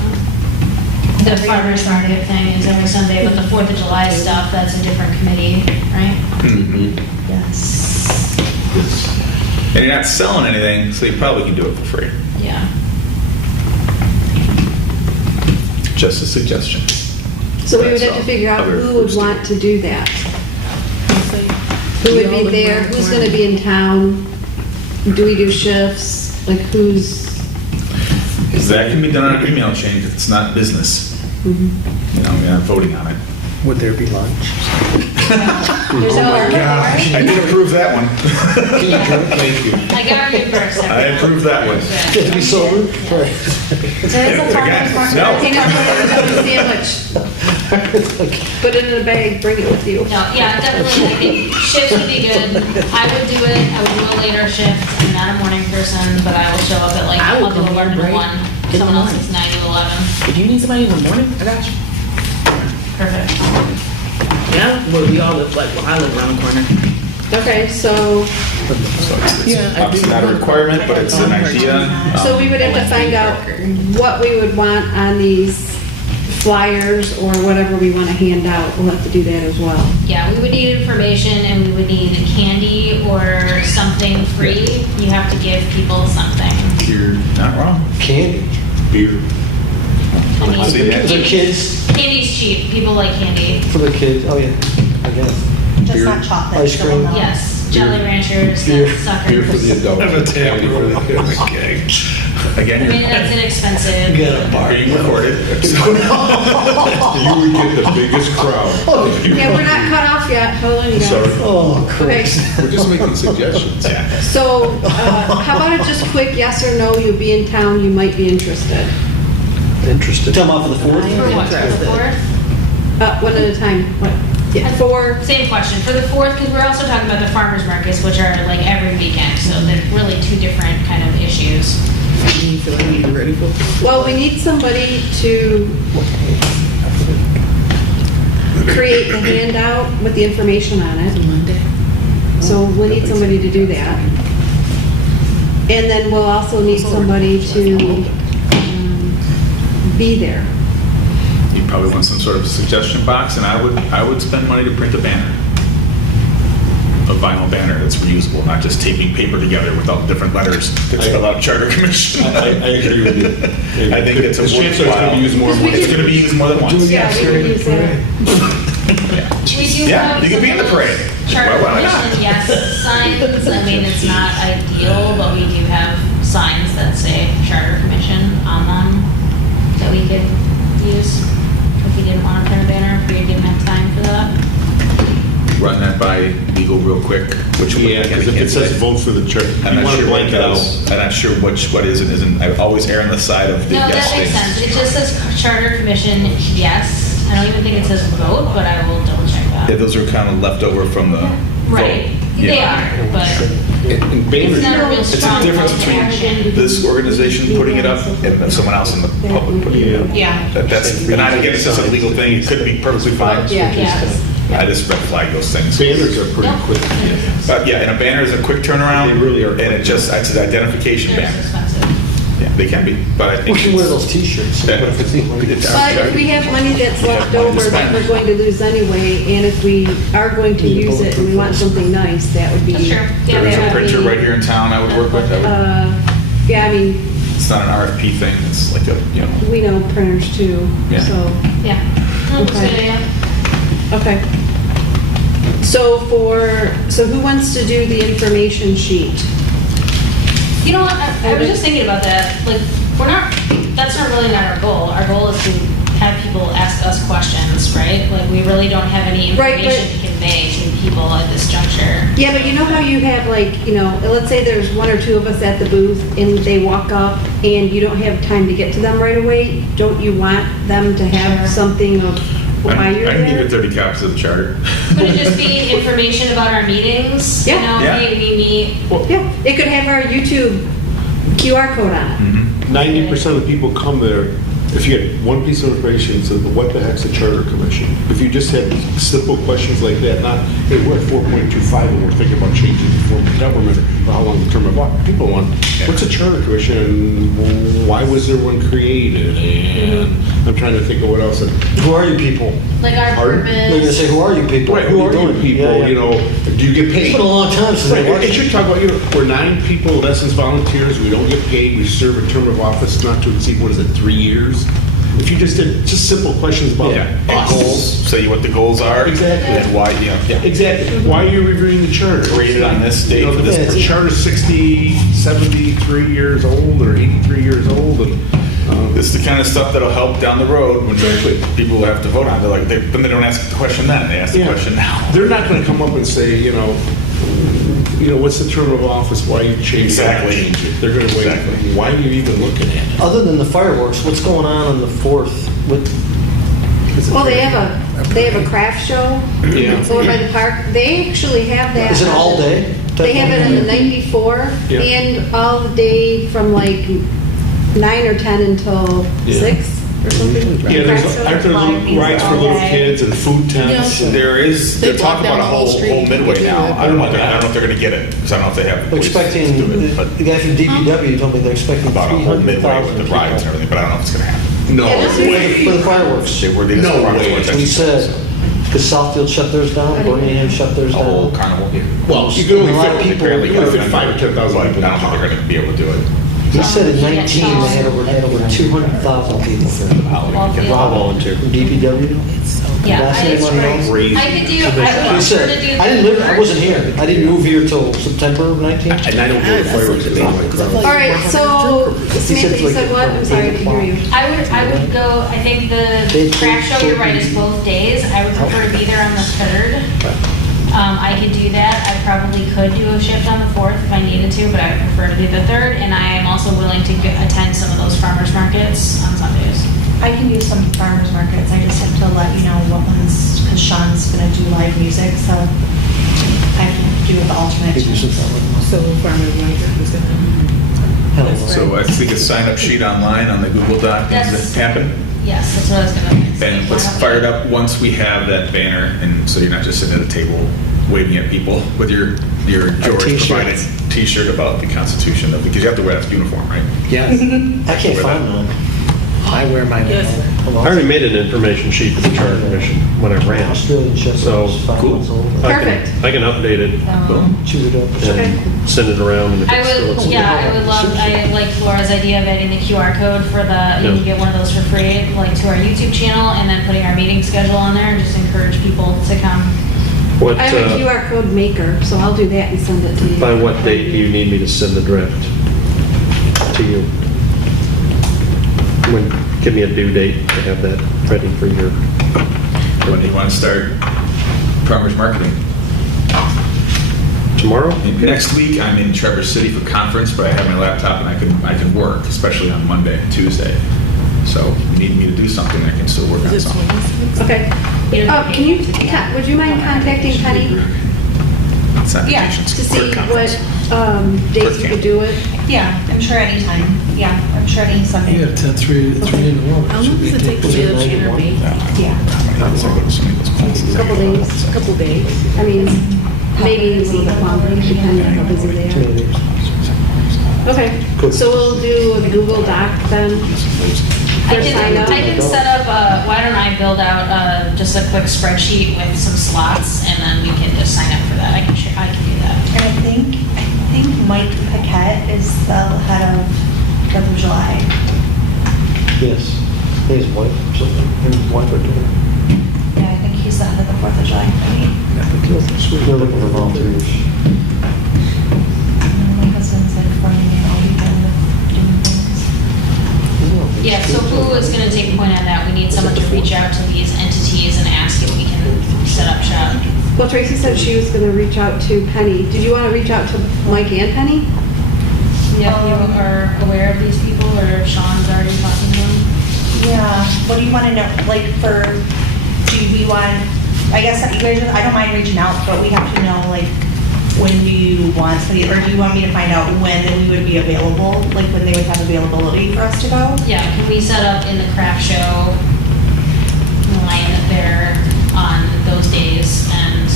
The farmer's market thing is every Sunday, but the 4th of July stuff, that's a different committee, right? Yes. And you're not selling anything, so you probably can do it for free. Yeah. Just a suggestion. So we would That's have to all. figure out Other who would groups want to do that. Who would be there, who's gonna be in town? Do we do shifts? Like who's, That can be done on an email chain if it's not business. Mm-hmm. You're not voting on it. Would there be lunch? There's no. I did approve that one. Thank you. I got reimbursed. I approved that one. Get to be sober? There is a Again, farmer's no. market. you know, put it in a sandwich. Put it in a bag, bring it with you. No, yeah, definitely, I think shifts would be good. I would do it, I would do a later shift. I'm not a morning person, but I will show up at I will I'll do come 11 to right 1. in the Someone else morning. is 9 to 11. If you need somebody in the morning, I got you. Perfect. Yeah, well, we all live I live around the corner. Okay, so, Yeah, I Obviously do. not a requirement, but it's an idea. so we would have to find out what we would want on these flyers or whatever we wanna hand out. We'll have to do that as well. Yeah, we would need information and we would need candy or something free. You have to give people something. You're not wrong. Candy. Beer. I mean, See that? For the kids, candy's cheap. People like candy. for the kids, oh yeah, I guess. Just not chocolate. Ice cream. vanilla. Yes, Jelly Ranchers, Beer. suckers. Beer for the adults. Have a tap Candy for room. the kids. Okay. Again, I mean, you're that's inexpensive. being recorded. You would get the biggest crowd. Yeah, we're not cut off yet. Hold on, you guys. Sorry. Oh, Okay, Christ. We're just making suggestions. Yeah. so, how about a just quick yes or no, you'll be in town, you might be interested? Interested. Tell them off for the For 4th? what, for the 4th? One at a time, what? Yeah, for, Same question. For the 4th, because we're also talking about the farmers markets, which are like every weekend, so they're really 2 different kind of issues. Do you feel like you're ready for it? well, we need somebody to create the handout with the information on it. Monday. So we need somebody to do that. And then we'll also need somebody to be there. You probably want some sort of suggestion box, and I would spend money to print a banner. vinyl banner that's reusable, not just taping paper together with all different letters that spell out Charter Commission. I agree with you. I think it's a The chances are it's going to be used more and more. It's going to be used more than once. Yeah, we can use that. We do Yeah, have you can be in the some parade. Charter Why not? Commission, yes, signs. I mean, it's not ideal, but we do have signs that say Charter Commission on them that we could use if we didn't want to print a banner, if we didn't have time for that. Run that by legal real quick. Which Yeah, because if it says vote for the church, I'm you not want to sure what blank it out. does. I'm not sure what is and isn't. I always err on the side of the No, yes that makes things. sense. It just says Charter Commission, yes. I don't even think it says vote, but I will double check Yeah, that. those are kind of left over from the Right, vote. they Yeah. are, but And it's banners, not a real It's a strong difference call to between action. this organization putting it up and someone else in the public putting it up. Yeah. That's, and I get it's just a legal thing, it could be perfectly fine. Yeah. Yes. I just red flag those things. banners are pretty Yep. quick. But yeah, and a banner is a quick turnaround. They really are And it just, it's an identification They're banner. expensive. Yeah, they can be, but I think. We can wear it's- those t-shirts. Yeah. But if we have money that's left over that we're going to lose anyway, and if we are going to use it and we want something nice, that would be. That's true. Yeah, There is that a would printer be- right here in town I would work with. Yeah, I mean, It's not an RFP thing, it's like a, you know. we know printers too, Yeah. so, Yeah. No, it's a good Okay. idea. okay. So who wants to do the information sheet? You know what, I was just thinking about that, like, that's not really not our goal. Our goal is to have people ask us questions, right? Like, we really don't have any Right, but- information to convey to people at this juncture. Yeah, but you know how you have like, let's say there's one or two of us at the booth and they walk up and you don't have time to get to them right away. Don't you want them to have Sure. something of why you're I can give there? you 30 copies of the charter. Could it just be information about our meetings? Yeah. You know, Yeah. we meet, Yeah, it could have our YouTube QR code on it. 90% of the people come there, if you get one piece of information, so what the heck's a charter commission? If you just had simple questions like that, not, hey, we're at 4.25 and we're thinking about changing the form of government, or how long the term of office. People want, what's a charter commission? And why was there one created? And I'm trying to think of what else. Who are you people? like our Pardon? They're gonna purpose. say, who are you people? Right, who are you doing? people? Yeah, yeah. You know, do you get paid? It's been a long time since I Right, watched and you're it. talking about, we're 9 people, in essence volunteers, we don't get paid, we serve a term of office not to exceed, 3 years? If you just did, just simple questions about Yeah, and us. goals, say what the goals are. Exactly. And why, yeah. Exactly, why are you reviewing the charter? Created on this date You know, for this the person. charter's 60, 73 years old, or 83 years old, and, This is the kind of stuff that'll help down the road when people have to vote on. They're like, then they don't ask the question then, they ask the Yeah. question now. they're not gonna come up and say, what's the term of office, why you change it? Exactly. They're gonna wait, Exactly. why are you even looking at it? Other than the fireworks, what's going on the 4th? Well, they have a craft show Yeah. over by the park. They actually have that. Is it all day? They have it on the 94 Yeah. and all the day from like 9 or 10 until Yeah. 6 or something. Yeah, Craft there's, show. aren't there little rides for little kids and food tents? Yeah. There is, They they're talking block about a down the whole whole street. midway They do now. it. I don't know if they're gonna get it, because I don't know if they have. They're police to expecting, do it, but the guy from DPW told me they're expecting about a whole midway with 300,000 the rides and people. everything, but I don't know if it's gonna happen. No Yeah, this is- way. For the fireworks. They were, they No just brought it way. to our That's what he attention. said. Because Southfield shut theirs down, Birmingham shut theirs A whole down. carnival. Yeah. Well, you can only A lot of fit, people- apparently, you can only fit But 5 or 10,000 I people. don't think they're gonna be able to do it. He said in 19, they had over 200,000 people for the Halloween. volunteer from DPW. Yeah, Last I name just, money else? Crazy. I could do, I would He prefer to said, do. I didn't live, I wasn't here. I didn't move here till September of 19. And I don't go to fireworks at all. All right, so said Samantha, it's you like said what? I'm sorry, I didn't hear you. I would go, I think the craft show, you're right, is both days. I would prefer to be there on the 3rd. I could do that. I probably could do a shift on the 4th if I needed to, but I would prefer to do the 3rd. And I am also willing to attend some of those farmers markets on Sundays. I can do some farmers markets, I just have to let you know what ones, because Sean's gonna do live music, so I can do the alternate. So farmers market is gonna. So I think a sign-up sheet online on the Google Doc needs That's- to happen. Yes, that's what I was gonna say. And let's fire it up once we have that banner, and so you're not just sitting at a table waving at people with your George t-shirts. provided T-shirt about the Constitution, because you have to wear that uniform, right? Yes, I can't find none. I wear mine at Yes. home. Well, I already made an information sheet for the Charter Commission when I ran. Australian Shepherd So, is 5 cool. months old. I can update it Chew it up. and send it around. And if I it still would, looks yeah, good. I would love, I like Laura's idea of adding the QR code for the, you Yeah. can get one of those for free, like to our YouTube channel, and then putting our meeting schedule on there, and just encourage people to come. What, I have a QR code maker, so I'll do that and send it to you. by what date do you need me to send the draft to you? Give me a due date to have that ready for your, When do you want to start farmers marketing? tomorrow? Next week, I'm in Traverse City for conference, but I have my laptop and I can work, especially on Monday and Tuesday. So if you need me to do something, I can still work on something. Okay. Can you, would you mind contacting Penny Yeah, Sanitation to see Court what Conference. dates you could do it? Yeah, I'm sure anytime. Yeah, I'm sure any Sunday. Yeah, 10, 3 in the morning. How long does it take to do a interview? Yeah. Couple days. Couple days. I mean, maybe a little bit longer, depending on how busy they are. Okay, so we'll do a Google Doc then? I For sign up? can set up, why don't I build out just a quick spreadsheet with some slots, and then we can just sign up for that. I can do that. And I think Mike Paquette is the head of 4th of July. Yes. His wife or something, his wife or daughter. Yeah, I think he's the head of the 4th of July committee. They're looking for volunteers. My husband's like running it all weekend with doing things. Yeah, so who is gonna take point on that? We need someone to reach out to these entities and ask if we can set up shop. Well, Tracy said she was gonna reach out to Penny. Did you wanna reach out to Mike and Penny? Yeah, you are aware of these people, or Sean's already talking to them? Yeah, what do you want to know, like do we want, I guess, you guys, I don't mind reaching out, but we have to know, like, when do you want somebody, or do you want me to find out when we would be available, like when they would have availability for us to go? Yeah, can we set up in the craft show line there on those days, and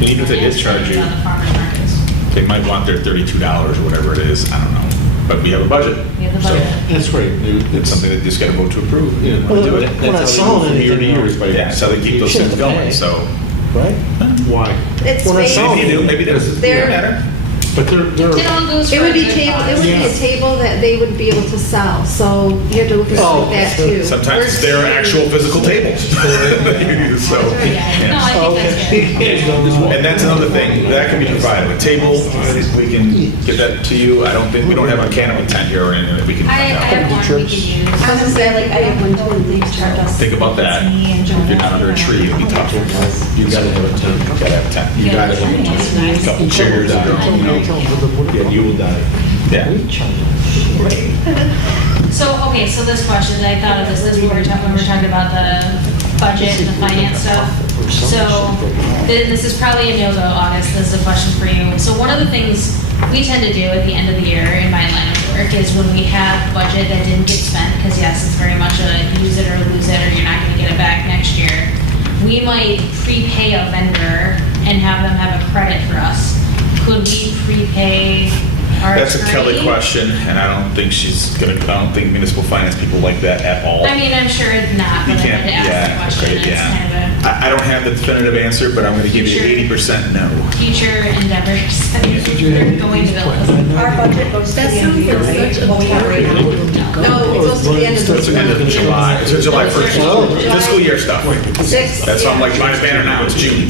And even if they did charge you, on the farmers markets? they might want their $32 or whatever it is, I don't know. But we have a budget. We have the So budget. That's right. it's something that you just got to vote to approve. Yeah. Want to do it. We're not selling From year to anything, year is by. Yeah, so they keep those Shouldn't things have going, paid. so. Right? Why? It's Well, that's made- all. Maybe there's, They're- matter. But they're. Table goes It for would a be good table, it cause. would be a table that they would be able to sell, so you have to look at Oh, that too. Sometimes it's their actual physical tables. So, No, I yeah. think that's good. And that's another thing, that can be provided. A table, we can get that to you. We don't have a can of tent here or anything that we can I find out. have one we can use. I was gonna say, like, I don't know if they charge us. Think about that. It's me and If you're not under a tree, it'll be tough. You gotta have a tent. You gotta have a tent. You gotta have a tent. A couple chairs, Yeah, you will die. yeah. So, okay, so this question, I thought of this when we were talking about the budget and the finance stuff. So, this is probably a no-go, August, this is a question for you. So one of the things we tend to do at the end of the year in my line of work is when we have budget that didn't get spent, because yes, it's very much a use it or lose it, or you're not gonna get it back next year. We might prepay a vendor and have them have a credit for us. Could we prepay our That's a Kelly attorney? question, and I don't think municipal finance people like that at all. I mean, I'm sure it's not, You but I can't, had to ask the question. It's yeah. kind of I don't have the definitive answer, but I'm gonna give you Future. 80% no. a future endeavors that they're going to build. Our budget goes to the end of the year, right? What we have right now. No, it goes to the end of It's the end of July, it's July 1st, Oh. fiscal year stuff. Six. That's why I'm like, my banner now, it's June.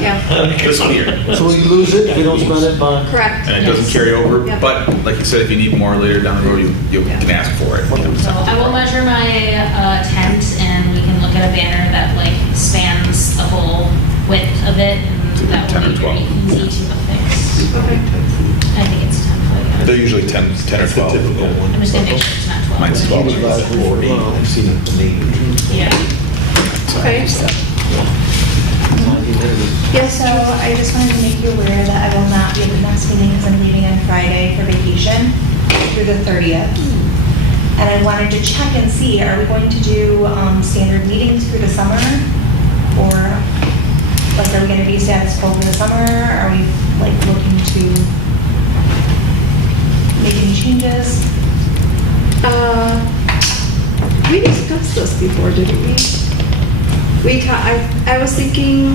Yeah, Fiscal year. So we lose it if we don't spend it by... correct. And it doesn't carry over, Yep. but like you said, if you need more later down the road, you can ask for it. So I will measure my tent, and we can look at a banner that like spans the whole width of it, and that 10 or will be 12. very easy to fix. Okay. I think it's 10 foot. They're usually 10 or 12. I'm just gonna make sure it's not 12. Mine's 12. I've seen it, the name. Yeah. Okay. So I just wanted to make you aware that I will not be at the next meeting because I'm leaving on Friday for vacation through the 30th. And I wanted to check and see, are we going to do standard meetings through the summer? Or, like, are we going to be status quo for the summer? Are we, like, looking to make any changes? We discussed this before, didn't we? I was thinking,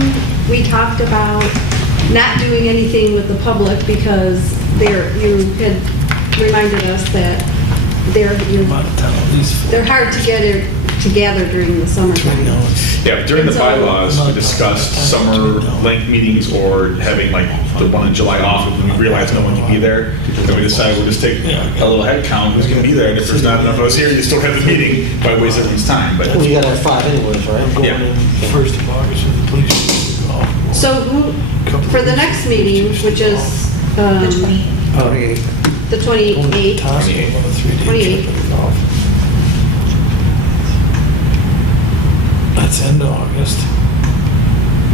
we talked about not doing anything with the public because you had reminded us that they're hard to get together during the summertime. Yeah, during the And so- bylaws, we discussed summer length meetings or having like the one in July off when we realized no one can be there. Then we decided we'll just take a little head count, who's gonna be there, and if there's not enough of us here, you still have the meeting, why waste everyone's time, but. We gotta have 5 anyways, right? Yeah. First of August, with the police. So for the next meeting, which is The 20. the 28th, 28th. That's end of August.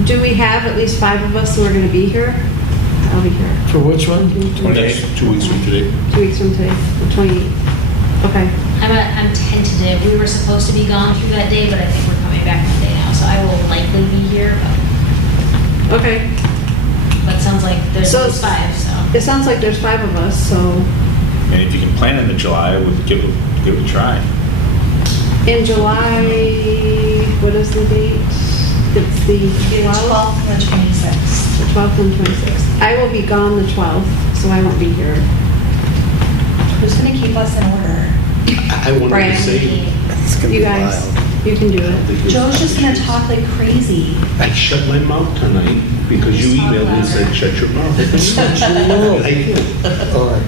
Do we have at least 5 of us who are going to be here? I'll be here. For which one? 28, 2 weeks from today. 2 weeks from today, the 28th. Okay. I'm tentative. We were supposed to be gone through that day, but I think we're coming back Monday now, so I will likely be here, Okay. but it sounds like there's So- at least 5, so. It sounds like there's 5 of us, so And if you can plan in the July, we'll give it a try. in July, what is the date? It's the The 12th? 12th and the 26th. The 12th and 26th. I will be gone the 12th, so I won't be here. Who's going to keep us in order? I wanted Brian, to say, It's gonna You be guys, wild. you can do it. Joe's just going to talk like crazy. I shut my mouth tonight because you Just talk emailed me and said, louder. shut your mouth. I did. All right.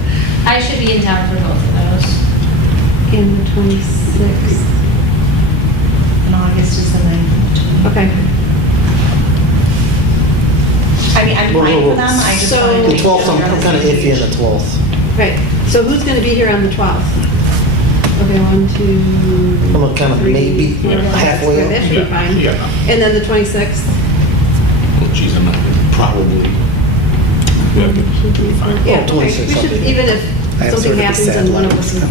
I should be in town for both of those. In the 26th. In August is the 9th. Okay. I mean, I'm fine for them, I just So- wanted to The make 12th, sure I'm everyone's kind of on the iffy on same the 12th. Okay, so who's going to be here on the 12th? Okay, 1, 2, I'm kind of 3, maybe 4, 5, halfway up. That should be Yeah, fine. yeah. And then the 26th? Oh, geez, I'm not, probably. Yeah, Oh, okay. 26th, We should, okay. even if I have something sort of a happens sad and one of life. us is...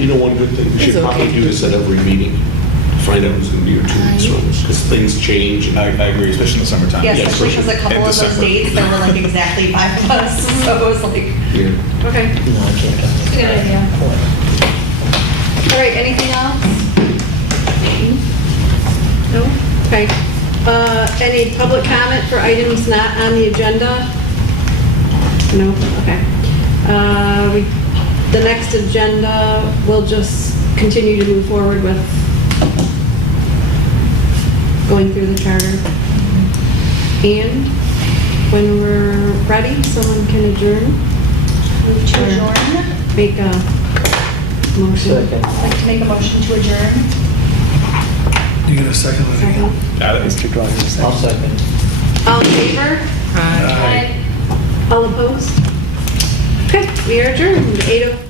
You know, one good thing, we should It's probably okay. do this at every meeting. Find out who's going to be here 2 weeks from us, because things change. and I agree, especially in the summertime. Yeah, Yeah, especially because a couple In of those December. dates, there were like exactly 5 of us, so it was like, Yeah. Okay. No, I can't come. Good idea. All right, anything else? No? Okay. Any public comment for items not on the agenda? No? Okay. The next agenda, we'll just continue to move forward with going through the charter. And when we're ready, someone can adjourn, move to adjourn. make a motion. Second. I'd like to make a motion to adjourn. You get a second one? Second. Got it. Mr. Dwyer, I'll second. All in favor? Hi. All opposed? Okay, we are adjourned, 8:00.